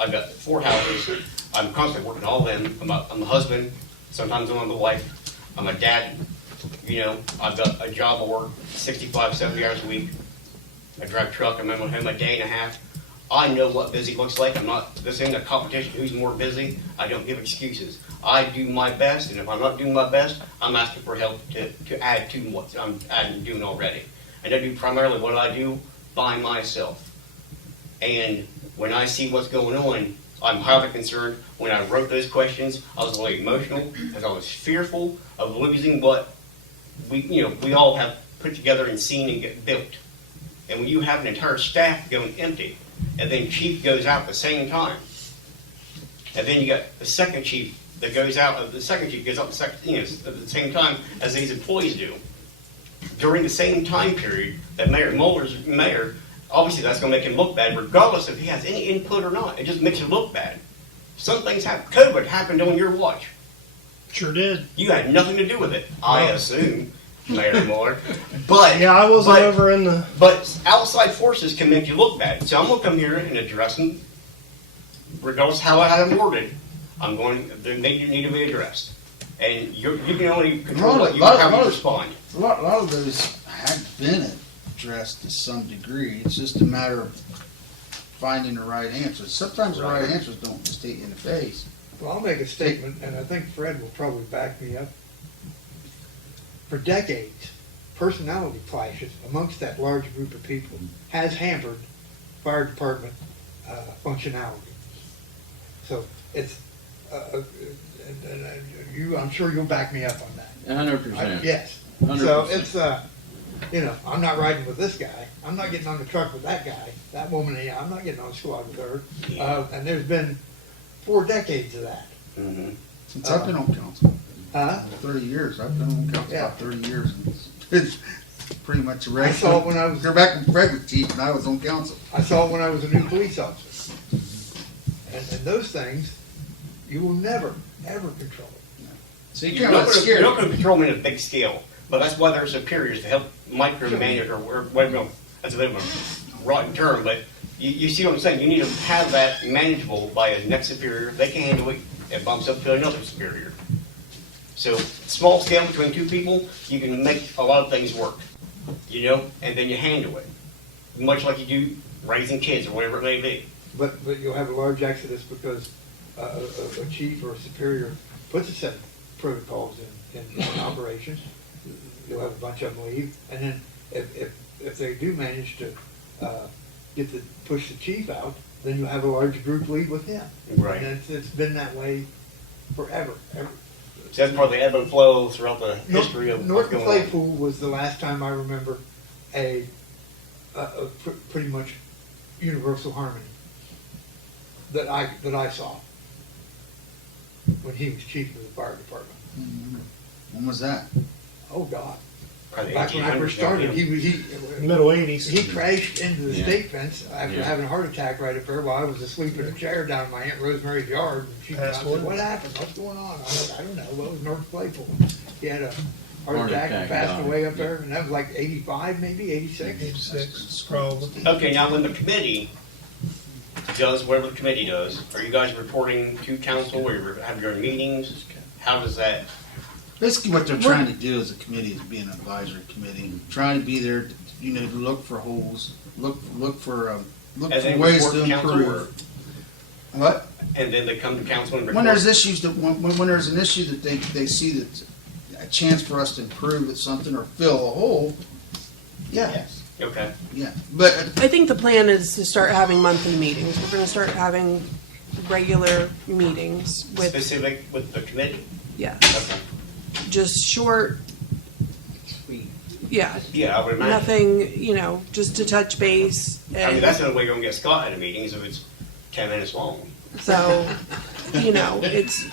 I've got 4 houses. I'm constantly working all of them. I'm a husband. Sometimes I'm the wife. I'm a dad. I've got a job I work 65, 70 hours a week. I drive truck. I'm at home a day and a half. I know what busy looks like. This ain't a competition who's more busy. I don't give excuses. I do my best, and if I'm not doing my best, I'm asking for help to add to what I'm doing already. And I do primarily what I do by myself. And when I see what's going on, I'm highly concerned. When I wrote those questions, I was really emotional because I was fearful of losing what we all have put together and seen and get built. And when you have an entire staff going empty, and then chief goes out at the same time, and then you got the second chief that goes out, the second chief goes out at the same time as these employees do, during the same time period that Mayor Muller's mayor. Obviously, that's going to make him look bad, regardless if he has any input or not. It just makes him look bad. Some things happen. COVID happened on your watch. Sure did. You had nothing to do with it, I assume, Mayor Mueller. But Yeah, I wasn't over in the. But outside forces can make you look bad. So I'm going to come here and address them, regardless of how I have them worded. They need to be addressed. And you can only control how you respond. A lot of those have been addressed to some degree. It's just a matter of finding the right answers. Sometimes the right answers don't just hit you in the face. Well, I'll make a statement, and I think Fred will probably back me up. For decades, personality clashes amongst that large group of people has hampered fire department functionality. So it's, I'm sure you'll back me up on that. 100%. Yes. 100%. So it's, I'm not riding with this guy. I'm not getting on the truck with that guy. That woman, I'm not getting on the squad with her. And there's been 4 decades of that. Mm-hmm. Since I've been on council. Huh? 30 years. I've been on council Yeah. about 30 years. It's pretty much a regular. I saw it when I was. Go back when Fred was chief and I was on council. I saw it when I was a new police officer. And those things, you will never, ever control. So you You're kind of not scared. going to control them in a big scale, but that's why they're superiors to help micromanage or well, that's a bit of a rotten term, but you see what I'm saying? You need to have that manageable by a next superior. If they can handle it, it bumps up to another superior. So small scale between two people, you can make a lot of things work, you know, and then you handle it, much like you do raising kids or whatever it may be. But you'll have a large exodus because a chief or a superior puts a set of protocols in operations. You'll have a bunch of them leave, and then if they do manage to push the chief out, then you'll have a large group leave with him. Right. And it's been that way forever. So that's part of the ebb and flow throughout the history of what's Norton going on. Claypool was the last time I remember a pretty much universal harmony that I saw when he was chief of the fire department. When was that? Oh God! Probably Back when I 1800s first started, now, he Middle 80s. he crashed into the Yeah. state fence after Yeah. having a heart attack right up there while I was asleep in a chair down in my Aunt Rosemary's yard. And she Passed said, away? "What happened? What's going on?" I said, "I don't know. Well, it was Norton Claypool. He had a heart attack and passed died. away up there, and that was like 85, maybe 86." 86, probably. Okay, now when the committee does whatever the committee does, are you guys reporting to council or you have your meetings? How does that? Basically, what they're trying to do as a committee is be an advisory committee, trying to be there, to look for holes, look for And ways then to report to council, improve. What? And then they come to council and report? When there's issues that when there's an issue that they see that a chance for us to improve at something or fill a hole, yeah, Yes. Okay. yeah. But I think the plan is to start having monthly meetings. We're gonna start having regular meetings with, Specific with the committee? yeah, Okay. just short, yeah, Yeah, I would imagine. nothing, just to touch base. I mean, that's the only way you're gonna get Scott at a meeting is if it's 10 minutes long. So, it's,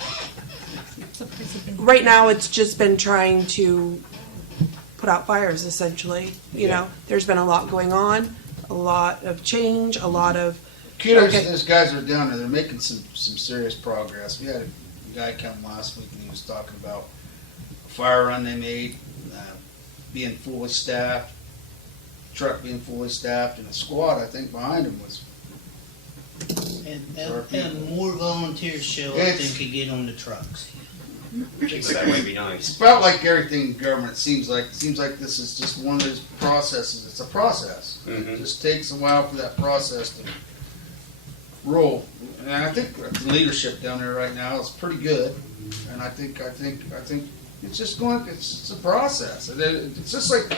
right now, it's just been trying to put out fires, essentially. Yeah. There's been a lot going on, a lot of change, a lot of, kudos Okay. to those guys that are down there. They're making some serious progress. We had a guy come last week and he was talking about a fire run they made, being fully staffed, truck being fully staffed, and a squad I think behind him was. And more volunteers show up than It's- could get on the trucks. Keep it that way, would be nice. It's about like everything in government. It seems like this is just one of those processes. It's a process. It Mhm. just takes a while for that process to roll. And I think the leadership down there right now is pretty good. And I think it's just going. It's a process. It's just like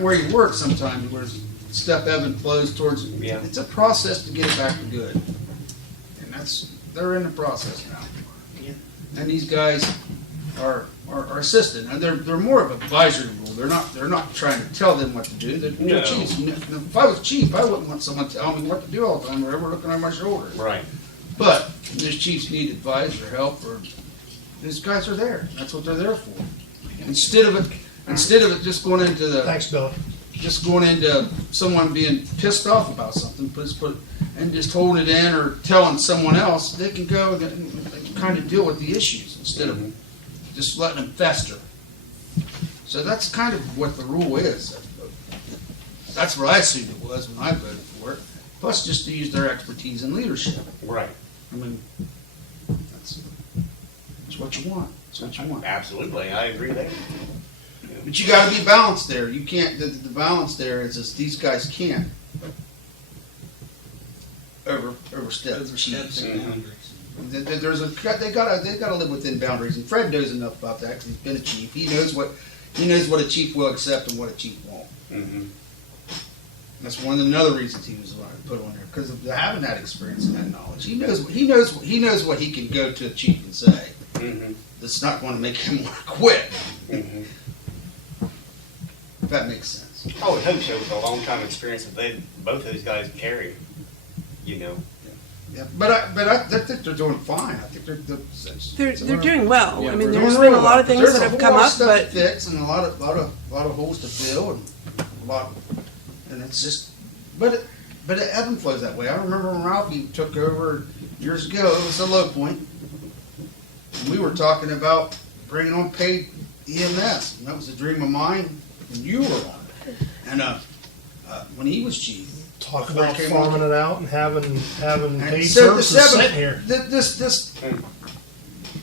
where you work sometimes, where stuff ebb and flows towards. Yeah. It's a process to get it back to good. And they're in the process now. Yeah. And these guys are assistant, and they're more of advisory role. They're not trying to tell them what to do. They're No. chiefs. If I was chief, I wouldn't want someone telling me what to do all the time, or ever looking over my shoulder. Right. But those chiefs need advice or help, or these guys are there. That's what they're there for. Instead of it just going into Thanks, Bill. someone being pissed off about something, and just holding it in or telling someone else, they can go and kind of deal with the issues instead of just letting them fester. So that's kind of what the rule is. That's what I assumed it was when I voted for it. Plus, just to use their expertise in leadership. Right. I mean, that's what you want. That's what you want. Absolutely, I agree there. But you got to be balanced there. You can't. The balance there is just these guys can't overstep the chiefs. They gotta live within boundaries, and Fred knows enough about that because he's been a chief. He knows what a chief will accept and what a chief won't. Mm-hmm. That's another reasons he was put on there because of having that experience and that knowledge. He knows what he can go to a chief and say. Mm-hmm. That's not going to make him want to quit. Mm-hmm. If that makes sense. I would hope so with the long time experience that both of these guys carry. Yeah, but I think they're doing fine. I think they're doing well. Yeah, I mean, we're there's doing been a lot of well. things There's that a have whole come lot of up, stuff but to fix and a lot of holes to fill and a lot, and it's just, but but it ebb and flows that way. I remember when Ralphie took over years ago, it was a low point. And we were talking about bringing on paid EMS, and that was a dream of mine when you were on it. And when he was chief. Talk before he about came farming on. it out and having And paid so the services seven- sitting here.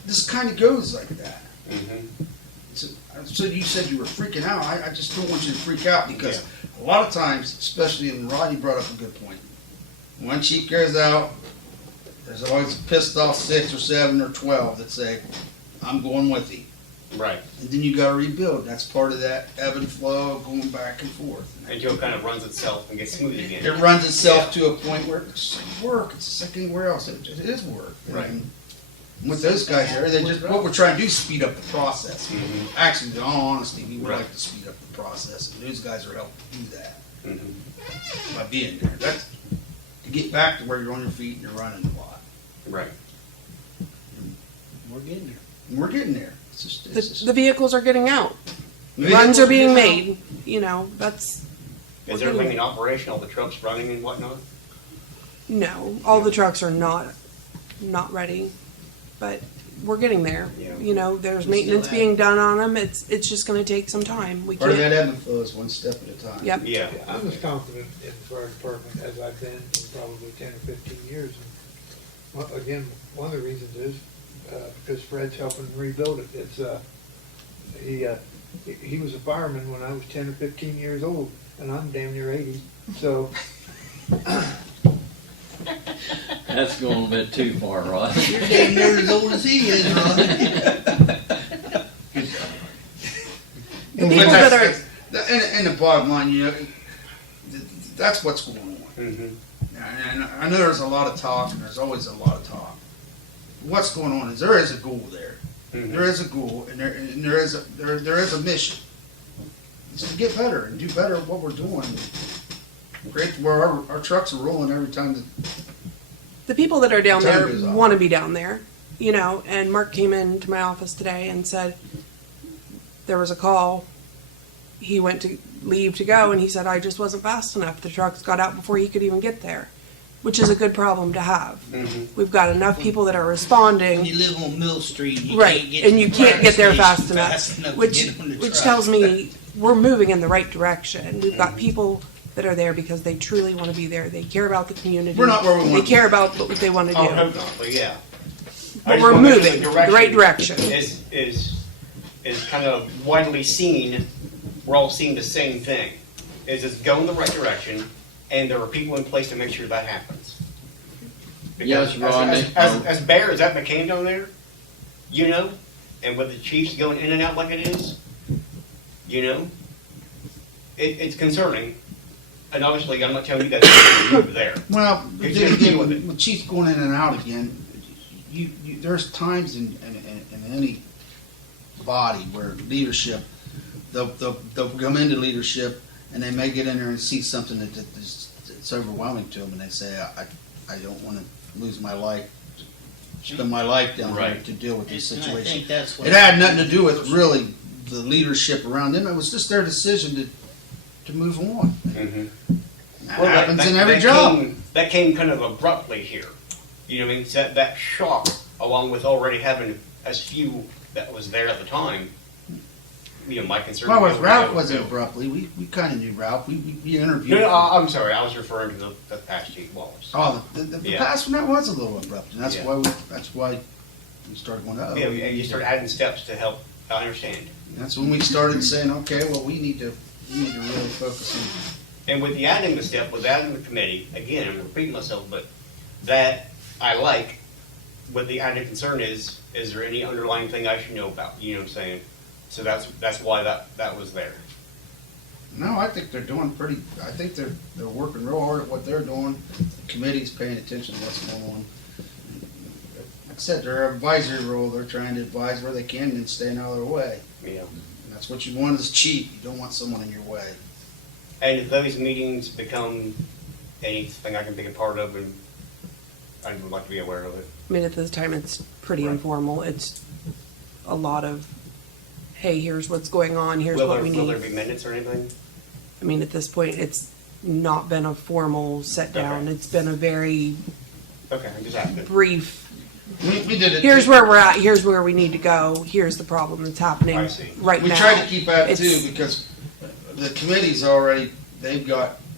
This kind of goes like that. Mhm. So you said you were freaking out. I just don't want you to freak out because a lot of times, especially when Rodney brought up a good point, one chief goes out, there's always a pissed off 6 or 7 or 12 that say, I'm going with you. Right. And then you gotta rebuild. That's part of that ebb and flow, going back and forth. Until it kind of runs itself and gets smooth again. It runs itself to a point where it's work. It's like anywhere else. It is work. Right. And with those guys there, they just what we're trying to do is speed up the process. Mhm. Actually, in all honesty, we would Right. like to speed up the process, and those guys are helping do that Mhm. by being there. That's to get back to where you're on your feet and you're running a lot. Right. We're getting there. And we're getting there. It's just, The vehicles are getting out. the Runs are being vehicles made. You know, that's, Is everything in operation, all the trucks running and whatnot? no, all the trucks are not ready, but we're getting there. Yeah. You know, there's We still maintenance have- being done on them. It's just gonna take some time. We Part of can't, that ebb and flow is one step at a time. yep. Yeah. I'm as confident in the fire department as I've been in probably 10 or 15 years. And again, one of the reasons is because Fred's helping rebuild it. It's he was a fireman when I was 10 or 15 years old, and I'm damn near 80. So That's going a bit too far, Rod. You're damn near as old as he is, Ron. The people But that are, and the bottom line, you know, that's what's going on. Mm-hmm. And I know there's a lot of talk, and there's always a lot of talk. What's going on is there is a goal there. Mhm. There is a goal, and there is a mission. It's to get better and do better at what we're doing. Great, where our trucks are rolling every time. the people that are down Time there goes on. wanna be down there, you know, and Mark came into my office today and said, there was a call. He went to leave to go and he said, I just wasn't fast enough. The trucks got out before he could even get there, which is a good problem to have. Mhm. We've got enough people that are When responding. you live on Mill Street, you Right, can't get and to you the can't fire get there station fast enough, to which get on the truck. tells me we're moving in the right direction. We've got people that are there because they truly want to be there. They care about the community. We're not where we They want to care about what they want to Oh, do. no, not, but yeah. But we're moving the right direction. Is kind of widely seen, we're all seeing the same thing. Is it's going the right direction, and there are people in place to make sure that happens. Yes, Because Rodney. as bare as that McCain down there, you know, and with the Chiefs going in and out like it is, you know, it's concerning. And obviously, I'm not telling you guys to move there. Well, It's then just deal with again, with Chief going in and out again, you there's times in any body where leadership, they'll come into leadership and they may get in there and see something that's overwhelming to them, and they say, I don't want to lose my life, spend my life down here Right. to deal with this And I situation. think that's what. It had nothing to do with really the leadership around them. It was just their decision to move on. Mhm. That Well, happens in every job. That came kind of abruptly here. You know what I mean? That shock, along with already having as few that was there at the time, you know, my concern. Well, was with Ralph we wasn't go- abruptly. We kind of knew Ralph. We interviewed. No, no, him. I'm sorry. I was referring to the past Chief Wallace. Oh, the Yeah. past one that was a little abrupt, and that's Yeah. why we started going. Oh, Yeah, and you start adding steps to help. I understand. that's when we started saying, okay, well, we need to really focus on. And with the adding the step, with adding the committee, again, I'm repeating myself, but that I like. What the added concern is there any underlying thing I should know about? You know what I'm saying? So that's why that was there. No, I think they're doing pretty. I think they're working real hard at what they're doing. The committee's paying attention to what's going on. Like I said, their advisory role. They're trying to advise where they can and staying out of their way. Yeah. And that's what you want as chief. You don't want someone in your way. And if those meetings become anything I can take a part of, and I would like to be aware of it. I mean, at this time, it's pretty Right. informal. It's a lot of, hey, here's what's going on, here's what we Will there need. be minutes or anything? I mean, at this point, it's not been a formal sit down. Okay. It's been a very Okay, I'm just asking. brief. We did it. Here's where we're at. Here's where we need to go. Here's the problem that's happening I see. right We now. tried to keep that too, It's- because the committee's already,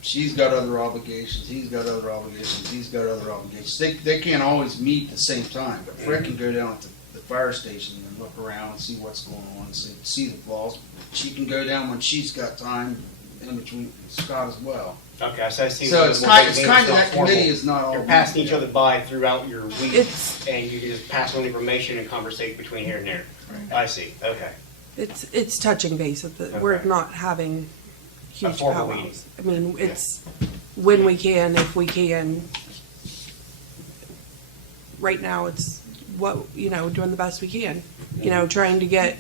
she's got other obligations, he's got other obligations, he's got other obligations. They can't always meet at the same time, but Fred can go down to the fire station and look around and see what's going on, see the flaws. She can go down when she's got time, in between Scott as well. Okay, so I see. So it's kind of that committee is not all. You're passing each other by throughout your week, It's- and you can just pass on information and conversate between here and there. I see, okay. It's touching base at the. We're Okay. not having huge formal powwows. I mean, it's when we can, if we can. Right now, it's doing the best we can. Trying to get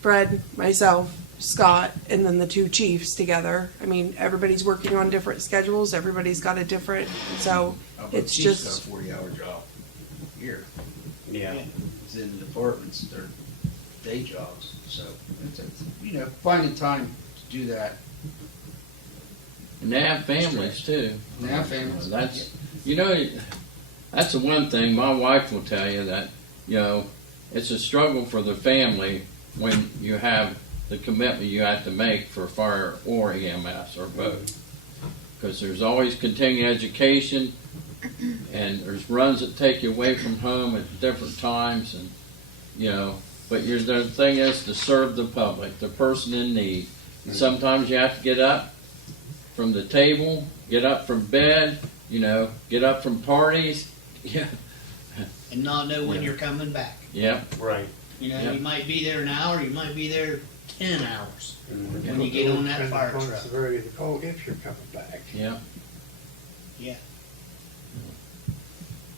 Fred, myself, Scott, and then the two chiefs together. I mean, everybody's working on different schedules. Everybody's got a different. So it's She's just. got a 40-hour job here. Yeah. It's in the departments, they're day jobs, so it's finding time to do that. And they have families too. And they have families. That's that's the one thing my wife will tell you, that it's a struggle for the family when you have the commitment you have to make for fire or EMS or both, because there's always continuing education, and there's runs that take you away from home at different times, and but the thing is to serve the public, the person in need. And sometimes you have to get up from the table, get up from bed, get up from parties. Yeah. And not know when you're coming back. Yeah. Right. You might be there an hour, you might be there 10 hours Mhm. when you get on that fire On the truck. severity of the call if you're coming back. Yeah. Yeah.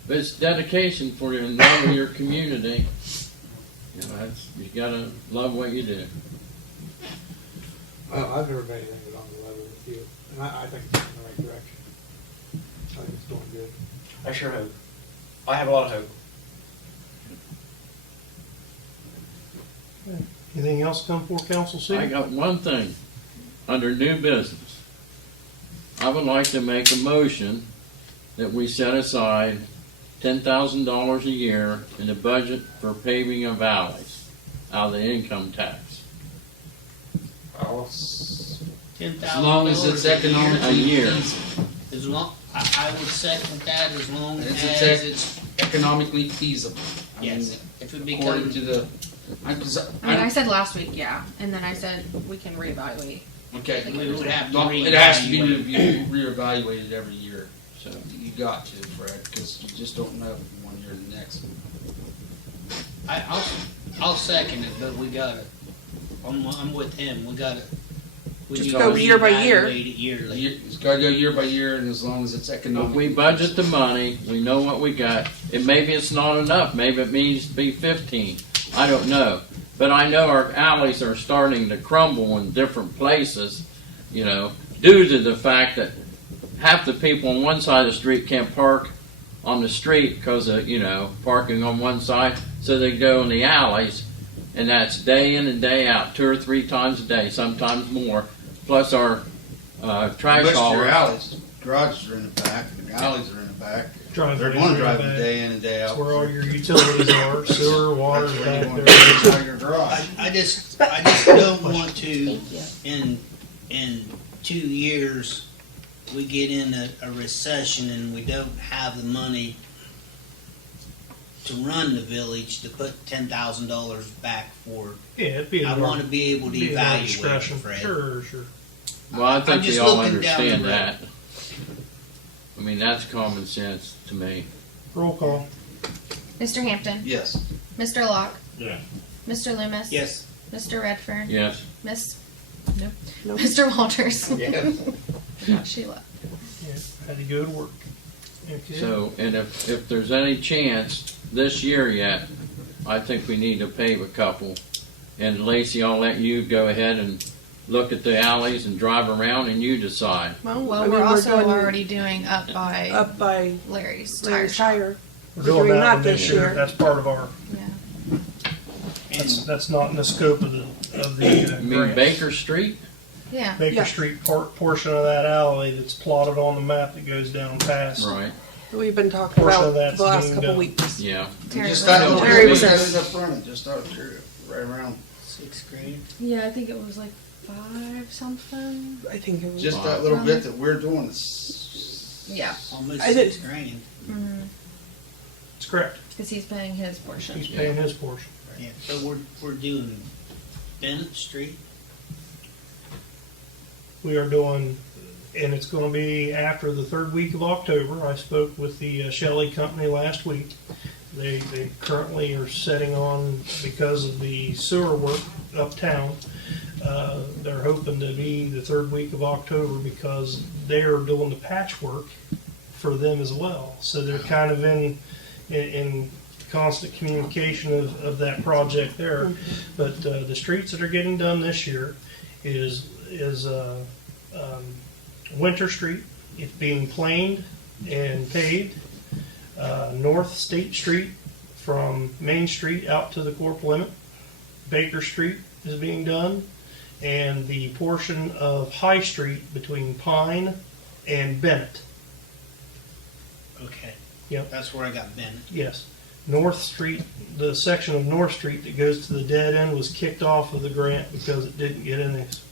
But it's dedication for your love of your community. You gotta love what you do. Well, I've never made anything along the level with you, and I think it's in the right direction. I think it's going good. I sure hope. I have a lot of hope. Anything else come for council I seat? got one thing under new business. I would like to make a motion that we set aside $10,000 a year in the budget for paving of alleys out of the income tax. $10,000 As long as it's A economically year. feasible. As long, I would second that as long It's as it's, economically feasible. I mean, yes, if it according becomes, to the, because I said last week, yeah, and then I said we can reevaluate. okay, we would have to well, it has to be reevaluate. reevaluated every year. So you got to, Fred, because you just don't know from one year to the next. I'll second it, but we gotta, I'm with him, we gotta. we Just need to go year by year. reevaluate it yearly. It's got to go year by year, and as long as it's If economic. we budget the money, we know what we got, and maybe it's not enough, maybe it needs to be 15, I don't know. But I know our alleys are starting to crumble in different places, due to the fact that half the people on one side of the street can't park on the street because of, parking on one side, so they go in the alleys, and that's day in and day out, 2 or 3 times a day, sometimes more, plus our trash Most of your haulers. alleys, garages are in the back, the alleys are in the back. Driveway They're is going in to the drive back. day in and day out. That's where all your utilities are, sewer, water, That's where back you want there. to get out of your garage. I just don't want to, Thank you. in 2 years, we get in a recession and we don't have the money to run the village to put $10,000 back for. Yeah, it'd be. I want to be able to be at our evaluate it, discretion. Fred. Sure. Well, I think I'm we just all looking down the understand road. that. I mean, that's common sense to me. Roll call. Mr. Hampton, Yes. Mr. Locke, Yeah. Mr. Loomis, Yes. Mr. Redfern, Yes. Nope. Mr. Walters. She left. Yeah, had to go to work. Okay. So, and if there's any chance this year yet, I think we need to pave a couple. And Lacey, I'll let you go ahead and look at the alleys and drive around, and you decide. Well, I mean, we're also doing already doing up by Larry's Larry's tire shop. tire. We're doing doing that that this this year. year. That's part of our. Yeah. That's not in the scope of the You mean grant. Baker Street? Yeah. Baker Yeah. Street portion of that alley that's plotted on the map that goes down past. Right, We've been talking Portion about of that's the last being couple done. weeks. yeah. Terry Just was- that little Terry bit was that in- is up front, just out there, right around, $6,000. Yeah, I think it was like 5 something. I think it was. just that little bit that we're doing is. Yeah. Almost I did- $6,000. That's correct. Because he's paying his portion. He's paying his portion. Yeah, so we're doing Bennett Street. We are doing, and it's going to be after the 3rd week of October. I spoke with the Shelley Company last week. They currently are setting on, because of the sewer work uptown, they're hoping to be the 3rd week of October because they're doing the patchwork for them as well. So they're kind of in constant communication of that project there. But the streets that are getting done this year is Winter Street. It's being planed and paved. North State Street from Main Street out to the Corp limit. Baker Street is being done. And the portion of High Street between Pine and Bennett. Okay. Yep. That's where I got Bennett. Yes. North Street, the section of North Street that goes to the dead end was kicked off of the grant because it didn't get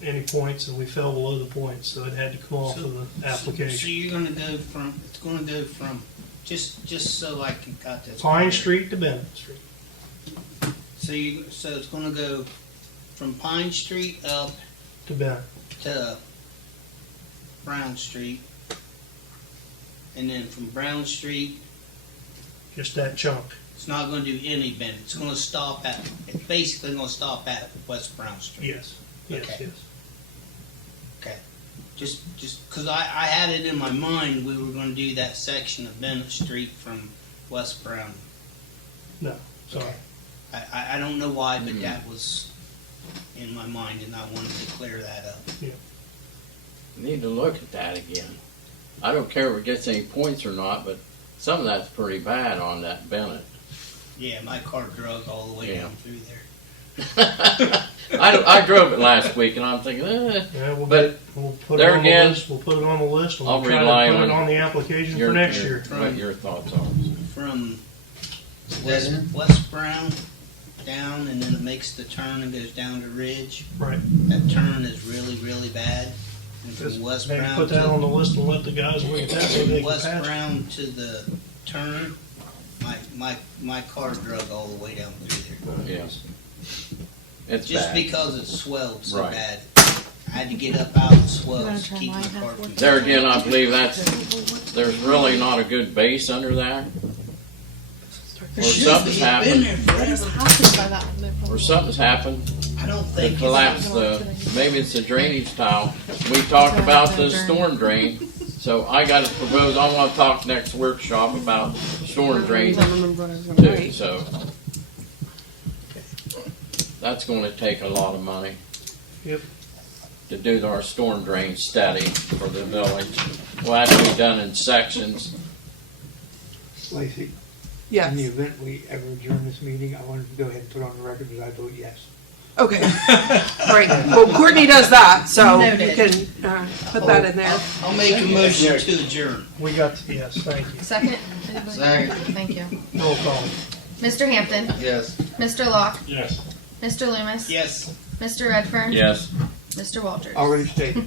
any points and we fell below the points, so it had to come off of the So application. you're gonna go from, it's gonna go from, just so I can got this. Pine clear. Street to Bennett Street. So it's gonna go from Pine Street up To Bennett. to Brown Street. And then from Brown Street, Just that chunk. it's not gonna do any Bennett. It's gonna stop at, it's basically gonna stop at West Brown Street. Yes. Yes, Okay. yes. Okay. Just cause I had it in my mind, we were gonna do that section of Bennett Street from West Brown. No, sorry. Okay. I don't know why, but that was in my mind and I wanted to clear that up. Need to look at that again. I don't care if it gets any points or not, but some of that's pretty bad on that Bennett. Yeah, my car drug all the way Yeah. down through there. I drove it last week and I'm thinking, Yeah, but we'll put there it on again, the list. We'll put it on the list and I'll we'll try rely to put it on on the application your, for next your, year. what your thoughts are. From Dead end? West Brown down and then it makes the turn and goes down to Ridge. Right. That turn is really, really bad. And from West Maybe Brown put that on to, the list and let the guys look at that so they can West patch it. Brown to the turn, my car drug all the way down through there. Yes. It's Just bad. because it swelled so Right. bad. I had to get up out of the swells gonna to turn keep my mine car half from. There again, I believe there's really not a good base under that. Or something's Been happened, there What is forever. happening by that lip? or something's happened. I don't They think collapsed maybe it's the drainage tile. We talked about the storm drain, so I got to propose, I want to talk next workshop about storm drain I don't remember what I was gonna too, write. so. That's gonna take a lot of money. Yep. To do our storm drain study for the village. Will have to be done in sections. Lacey, Yes. in the event we ever adjourn this meeting, I wanted to go ahead and put on the record that I vote yes. Okay. Right. Well, Courtney does that, so you Noted. can put that in there. I'll make a motion to adjourn. We got, yes, thank you. Second? Anybody? Second. Thank you. Roll call. Mr. Hampton, Yes. Mr. Locke, Yes. Mr. Loomis, Yes. Mr. Redfern, Yes. Mr. Walters. Already stated.